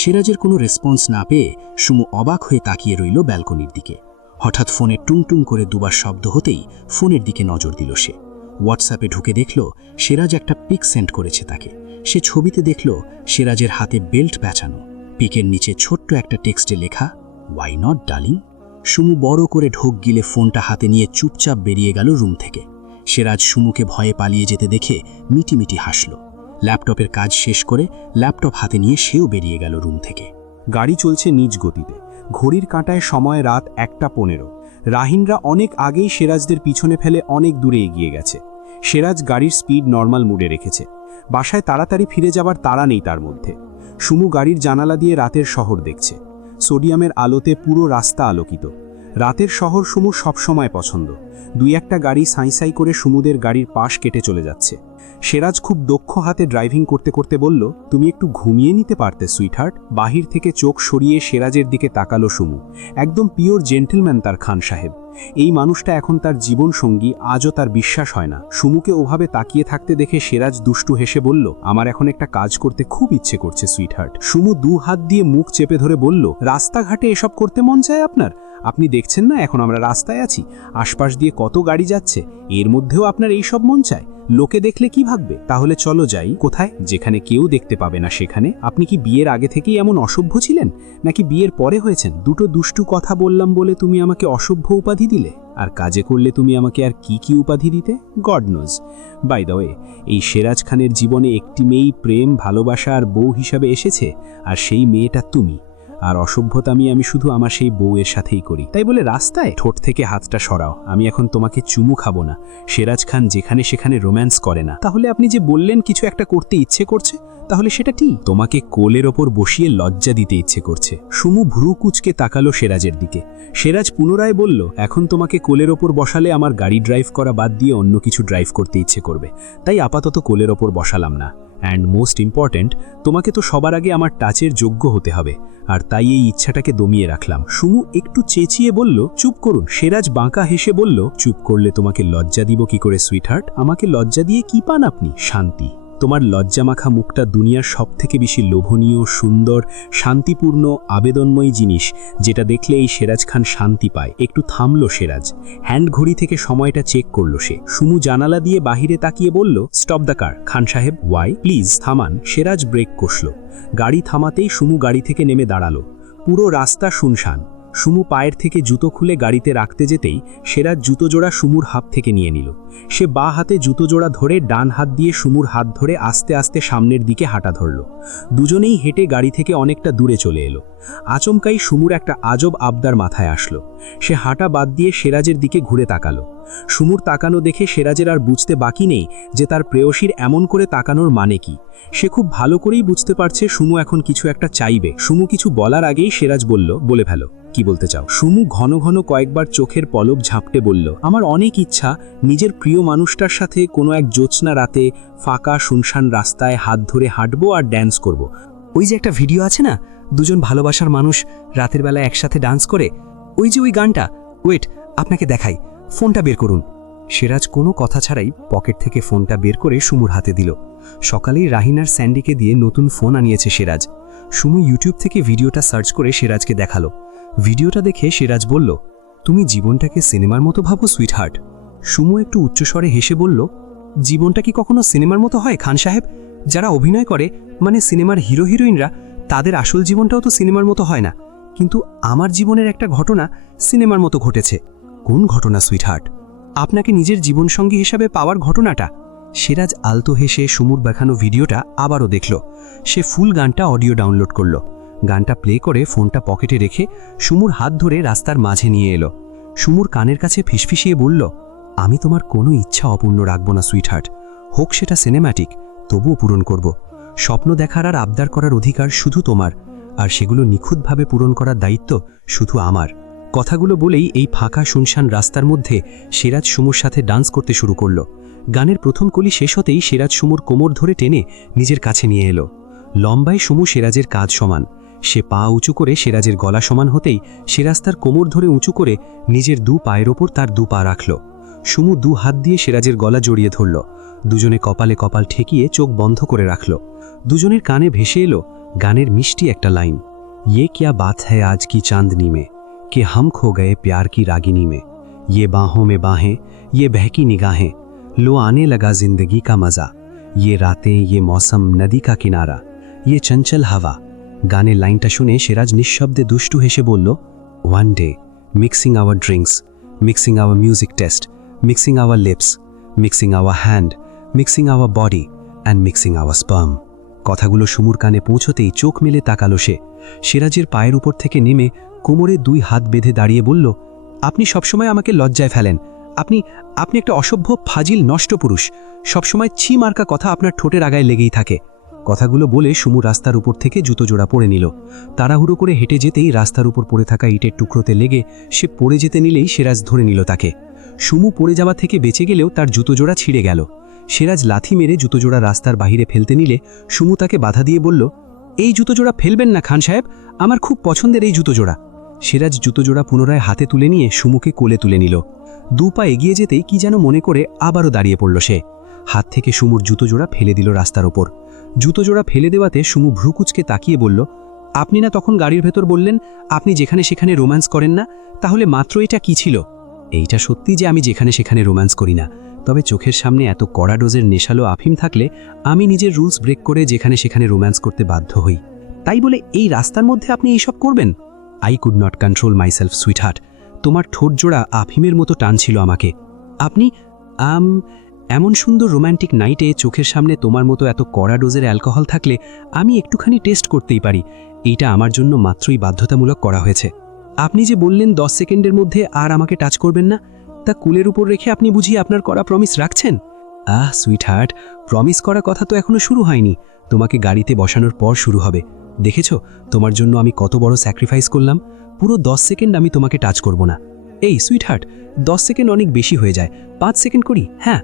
সেরাজের কোনো রেসপন্স না পেয়ে সুমু অবাক হয়ে তাকিয়ে রইল ব্যালকনির দিকে। হঠাৎ ফোনে টুংটুং করে দুবার শব্দ হতেই ফোনের দিকে নজর দিল সে। হোয়াটসঅ্যাপে ঢুকে দেখল সেরাজ একটা পিক সেন্ড করেছে তাকে। সে ছবিতে দেখল সেরাজের হাতে বেল্ট প্যাঁচানো। পিকের নিচে ছোট্ট একটা টেক্সটে লেখা, ওয়াই নট ডার্লিং। সুমু বড় করে ঢোক গিলে ফোনটা হাতে নিয়ে চুপচাপ বেরিয়ে গেল রুম থেকে। সেরাজ সুমুকে ভয়ে পালিয়ে যেতে দেখে মিটিমিটি হাসল। ল্যাপটপের কাজ শেষ করে ল্যাপটপ হাতে নিয়ে সেও বেরিয়ে গেল রুম থেকে। গাড়ি চলছে নিজ গতিতে। ঘড়ির কাঁটায় সময় রাত 1:15। রাহিনরা অনেক আগেই সেরাজদের পিছনে ফেলে অনেক দূরে এগিয়ে গেছে। সেরাজ গাড়ির স্পিড নর্মাল মুডে রেখেছে। বাসায় তাড়াতাড়ি ফিরে যাবার তাড়া নেই তার মধ্যে। সুমু গাড়ির জানালা দিয়ে রাতের শহর দেখছে। সোডিয়ামের আলোতে পুরো রাস্তা আলোকিত। রাতের শহর সুমুর সবসময় পছন্দ। 2-1টা গাড়ি সাঁই করে সুমুদের গাড়ির পাশ কেটে চলে যাচ্ছে। সেরাজ খুব দক্ষ হাতে ড্রাইভিং করতে করতে বলল, তুমি একটু ঘুমিয়ে নিতে পারতে সুইটহার্ট। বাহির থেকে চোখ সরিয়ে সেরাজের দিকে তাকালো সুমু। একদম পিওর জেন্টলম্যান তার খান সাহেব। এই মানুষটা এখন তার জীবন সঙ্গী, আজও তার বিশ্বাস হয় না। সুমুকে ওভাবে তাকিয়ে থাকতে দেখে সেরাজ দুষ্টু হেসে বলল, আমার এখন একটা কাজ করতে খুব ইচ্ছে করছে সুইটহার্ট। সুমু 2 হাত দিয়ে মুখ চেপে ধরে বলল, রাস্তাঘাটে এসব করতে মন চায় আপনার? আপনি দেখছেন না এখন আমরা রাস্তায় আছি, আশপাশ দিয়ে কত গাড়ি যাচ্ছে, এর মধ্যেও আপনার এই সব মন চায়? লোকে দেখলে কি ভাববে? তাহলে চলো যাই। কোথায়? যেখানে কেউ দেখতে পাবে না সেখানে। আপনি কি বিয়ের আগে থেকেই এমন অসভ্য ছিলেন, নাকি বিয়ের পরে হয়েছেন? দুটো দুষ্টু কথা বললাম বলে তুমি আমাকে অসভ্য উপাধি দিলে? আর কাজে করলে তুমি আমাকে আর কি কি উপাধি দিতে, God knows. By the way, এই সেরাজ খানের জীবনে একটি মেয়েই প্রেম, ভালোবাসা আর বউ হিসাবে এসেছে, আর সেই মেয়েটা তুমি। আর অসভ্যতামি আমি শুধু আমার সেই বউয়ের সাথেই করি। তাই বলে রাস্তায় ঠোঁট থেকে হাতটা সরাও, আমি এখন তোমাকে চুমু খাবো না। সেরাজ খান যেখানে সেখানে রোম্যান্স করে না। তাহলে আপনি যে বললেন কিছু একটা করতে ইচ্ছে করছে, তাহলে সেটা কি? তোমাকে কোলের ওপর বসিয়ে লজ্জা দিতে ইচ্ছে করছে। সুমু ভ্রু কুচকে তাকালো সেরাজের দিকে। সেরাজ পুনরায় বলল, এখন তোমাকে কোলের ওপর বসালে আমার গাড়ি ড্রাইভ করা বাদ দিয়ে অন্য কিছু ড্রাইভ করতে ইচ্ছে করবে, তাই আপাতত কোলের ওপর বসালাম না। অ্যান্ড মোস্ট ইম্পর্ট্যান্ট, তোমাকে তো সবার আগে আমার টাচের যোগ্য হতে হবে, আর তাই এই ইচ্ছাটাকে দমিয়ে রাখলাম। সুমু একটু চেঁচিয়ে বলল, চুপ করুন। সেরাজ বাঁকা হেসে বলল, চুপ করলে তোমাকে লজ্জা দিব কি করে সুইটহার্ট? আমাকে লজ্জা দিয়ে কি পান আপনি? শান্তি। তোমার লজ্জামাখা মুখটা দুনিয়ার সবথেকে বেশি লোভনীয়, সুন্দর, শান্তিপূর্ণ, আবেদনময়ী জিনিস, যেটা দেখলে এই সেরাজ খান শান্তি পায়। একটু থামলো সেরাজ, হ্যান্ড ঘড়ি থেকে সময়টা চেক করলো সে। সুমু জানালা দিয়ে বাহিরে তাকিয়ে বলল, স্টপ দ্য কার খান সাহেব। ওয়াই? প্লিজ থামান। সেরাজ ব্রেক কষল। গাড়ি থামাতেই সুমু গাড়ি থেকে নেমে দাঁড়ালো। পুরো রাস্তা শুনশান। সুমু পায়ের থেকে জুতো খুলে গাড়িতে রাখতে যেতেই সেরাজ জুতো জোড়া সুমুর হাত থেকে নিয়ে নিল। সে বাঁ হাতে জুতো জোড়া ধরে ডান হাত দিয়ে সুমুর হাত ধরে আস্তে আস্তে সামনের দিকে হাঁটা ধরল। দুজনেই হেঁটে গাড়ি থেকে অনেকটা দূরে চলে এলো। আচমকাই সুমুর একটা আজব আবদার মাথায় আসলো। সে হাঁটা বাদ দিয়ে সেরাজের দিকে ঘুরে তাকালো। সুমুর তাকানো দেখে সেরাজের আর বুঝতে বাকি নেই যে তার প্রেয়সীর এমন করে তাকানোর মানে কি। সে খুব ভালো করেই বুঝতে পারছে সুমু এখন কিছু একটা চাইবে। সুমু কিছু বলার আগেই সেরাজ বলল, বলে ফেলো, কি বলতে চাও? সুমু ঘন ঘন কয়েকবার চোখের পলক ঝাপটে বলল, আমার অনেক ইচ্ছা নিজের প্রিয় মানুষটার সাথে কোনো এক জ্যোৎস্না রাতে ফাঁকা শুনশান রাস্তায় হাত ধরে হাঁটবো আর ড্যান্স করব। ওই যে একটা ভিডিও আছে না, দুজন ভালোবাসার মানুষ রাতের বেলা একসাথে ডান্স করে, ওই যে ওই গানটা। ওয়েট, আপনাকে দেখাই, ফোনটা বের করুন। সেরাজ কোনো কথা ছাড়াই পকেট থেকে ফোনটা বের করে সুমুর হাতে দিল। সকালেই রাহিনার স্যান্ডিকে দিয়ে নতুন ফোন আনিয়েছে সেরাজ। সুমু ইউটিউব থেকে ভিডিওটা সার্চ করে সেরাজকে দেখালো। ভিডিওটা দেখে সেরাজ বলল, তুমি জীবনটাকে সিনেমার মতো ভাবো সুইটহার্ট। সুমু একটু উচ্চস্বরে হেসে বলল, জীবনটা কি কখনো সিনেমার মতো হয় খান সাহেব? যারা অভিনয় করে, মানে সিনেমার হিরো হিরোইনরা, তাদের আসল জীবনটাও তো সিনেমার মতো হয় না। কিন্তু আমার জীবনের একটা ঘটনা সিনেমার মতো ঘটেছে। কোন ঘটনা সুইটহার্ট? আপনাকে নিজের জীবনসঙ্গী হিসাবে পাওয়ার ঘটনাটা। সেরাজ আলতো হেসে সুমুর দেখানো ভিডিওটা আবারও দেখল। সে ফুল গানটা অডিও ডাউনলোড করল। গানটা প্লে করে ফোনটা পকেটে রেখে সুমুর হাত ধরে রাস্তার মাঝে নিয়ে এলো। সুমুর কানের কাছে ফিসফিসিয়ে বলল, আমি তোমার কোনো ইচ্ছা অপূর্ণ রাখব না সুইটহার্ট। হোক সেটা সিনেম্যাটিক, তবুও পূরণ করব। স্বপ্ন দেখার আর আবদার করার অধিকার শুধু তোমার, আর সেগুলো নিখুঁতভাবে পূরণ করার দায়িত্ব শুধু আমার। কথাগুলো বলেই এই ফাঁকা শুনশান রাস্তার মধ্যে সেরাজ সুমুর সাথে ডান্স করতে শুরু করল। গানের প্রথম কলি শেষ হতেই সেরাজ সুমুর কোমর ধরে টেনে নিজের কাছে নিয়ে এলো। লম্বায় সুমু সেরাজের কাঁধ সমান। সে পা উঁচু করে সেরাজের গলা সমান হতেই সেরাজ তার কোমর ধরে উঁচু করে নিজের দু পায়ের ওপর তার দু পা রাখল। সুমু দু হাত দিয়ে সেরাজের গলা জড়িয়ে ধরল। দুজনে কপালে কপাল ঠেকিয়ে চোখ বন্ধ করে রাখল। দুজনের কানে ভেসে এলো গানের মিষ্টি একটা লাইন, ये क्या बात है आज की चांदनी में कि हम खो गए प्यार की रागिनी में, ये बाहों में बाहें, ये बहकी निगाहें, लो आने लगा जिंदगी का मजा, ये रातें, ये मौसम, नदी का किनारा, ये चंचल हवा। गाने लाइनটা শুনে সেরাজ নিঃশব্দে দুষ্টু হেসে বলল, one day mixing our drinks, mixing our music taste, mixing our lips, mixing our hand, mixing our body and mixing our sperm. কথাগুলো সুমুর কানে পৌঁছতেই চোখ মেলে তাকালো সে। সেরাজের পায়ের উপর থেকে নেমে কোমরে দুই হাত বেঁধে দাঁড়িয়ে বলল, আপনি সবসময় আমাকে লজ্জায় ফেলেন। আপনি আপনি একটা অসভ্য, ফাজিল, নষ্ট পুরুষ। সবসময় ছি মার্কা কথা আপনার ঠোঁটের আগায় লেগেই থাকে। কথাগুলো বলে সুমু রাস্তার উপর থেকে জুতো জোড়া পরে নিল। তাড়াহুড়ো করে হেঁটে যেতেই রাস্তার উপর পড়ে থাকা ইটের টুকরোতে লেগে সে পড়ে যেতে নিলেই সেরাজ ধরে নিল তাকে। সুমু পড়ে যাওয়া থেকে বেঁচে গেলেও তার জুতো জোড়া ছিঁড়ে গেল। সেরাজ লাথি মেরে জুতো জোড়া রাস্তার বাহিরে ফেলতে নিলে সুমু তাকে বাধা দিয়ে বলল, এই জুতো জোড়া ফেলবেন না খান সাহেব, আমার খুব পছন্দের এই জুতো জোড়া। সেরাজ জুতো জোড়া পুনরায় হাতে তুলে নিয়ে সুমুকে কোলে তুলে নিল। দু পা এগিয়ে যেতেই কি যেন মনে করে আবারও দাঁড়িয়ে পড়ল সে। হাত থেকে সুমুর জুতো জোড়া ফেলে দিল রাস্তার ওপর। জুতো জোড়া ফেলে দেওয়াতে সুমু ভ্রুকুচকে তাকিয়ে বলল, আপনি না তখন গাড়ির ভেতর বললেন আপনি যেখানে সেখানে রোম্যান্স করেন না, তাহলে মাত্র এটা কি ছিল? এইটা সত্যি যে আমি যেখানে সেখানে রোম্যান্স করি না, তবে চোখের সামনে এত কড়া ডোজের নেশালো আফিম থাকলে আমি নিজের রুলস ব্রেক করে যেখানে সেখানে রোম্যান্স করতে বাধ্য হই। তাই বলে এই রাস্তার মধ্যে আপনি এইসব করবেন? I could not control myself sweetheart. তোমার ঠোঁট জোড়া আফিমের মতো টানছিল আমাকে। আপনি এমন সুন্দর রোম্যান্টিক নাইটে চোখের সামনে তোমার মতো এত কড়া ডোজের অ্যালকোহল থাকলে আমি একটুখানি টেস্ট করতেই পারি। এইটা আমার জন্য মাত্রই বাধ্যতামূলক করা হয়েছে। আপনি যে বললেন 10 সেকেন্ডের মধ্যে আর আমাকে টাচ করবেন না, তা কুলের উপর রেখে আপনি বুঝি আপনার করা প্রমিস রাখছেন? সুইট হার্ট, প্রমিস করা কথা তো এখনো শুরু হয়নি, তোমাকে গাড়িতে বসানোর পর শুরু হবে। দেখেছো তোমার জন্য আমি কত বড় স্যাক্রিফাইস করলাম। পুরো 10 সেকেন্ড আমি তোমাকে টাচ করব না। এই সুইট হার্ট, 10 সেকেন্ড অনেক বেশি হয়ে যায়, 5 সেকেন্ড করি। হ্যাঁ,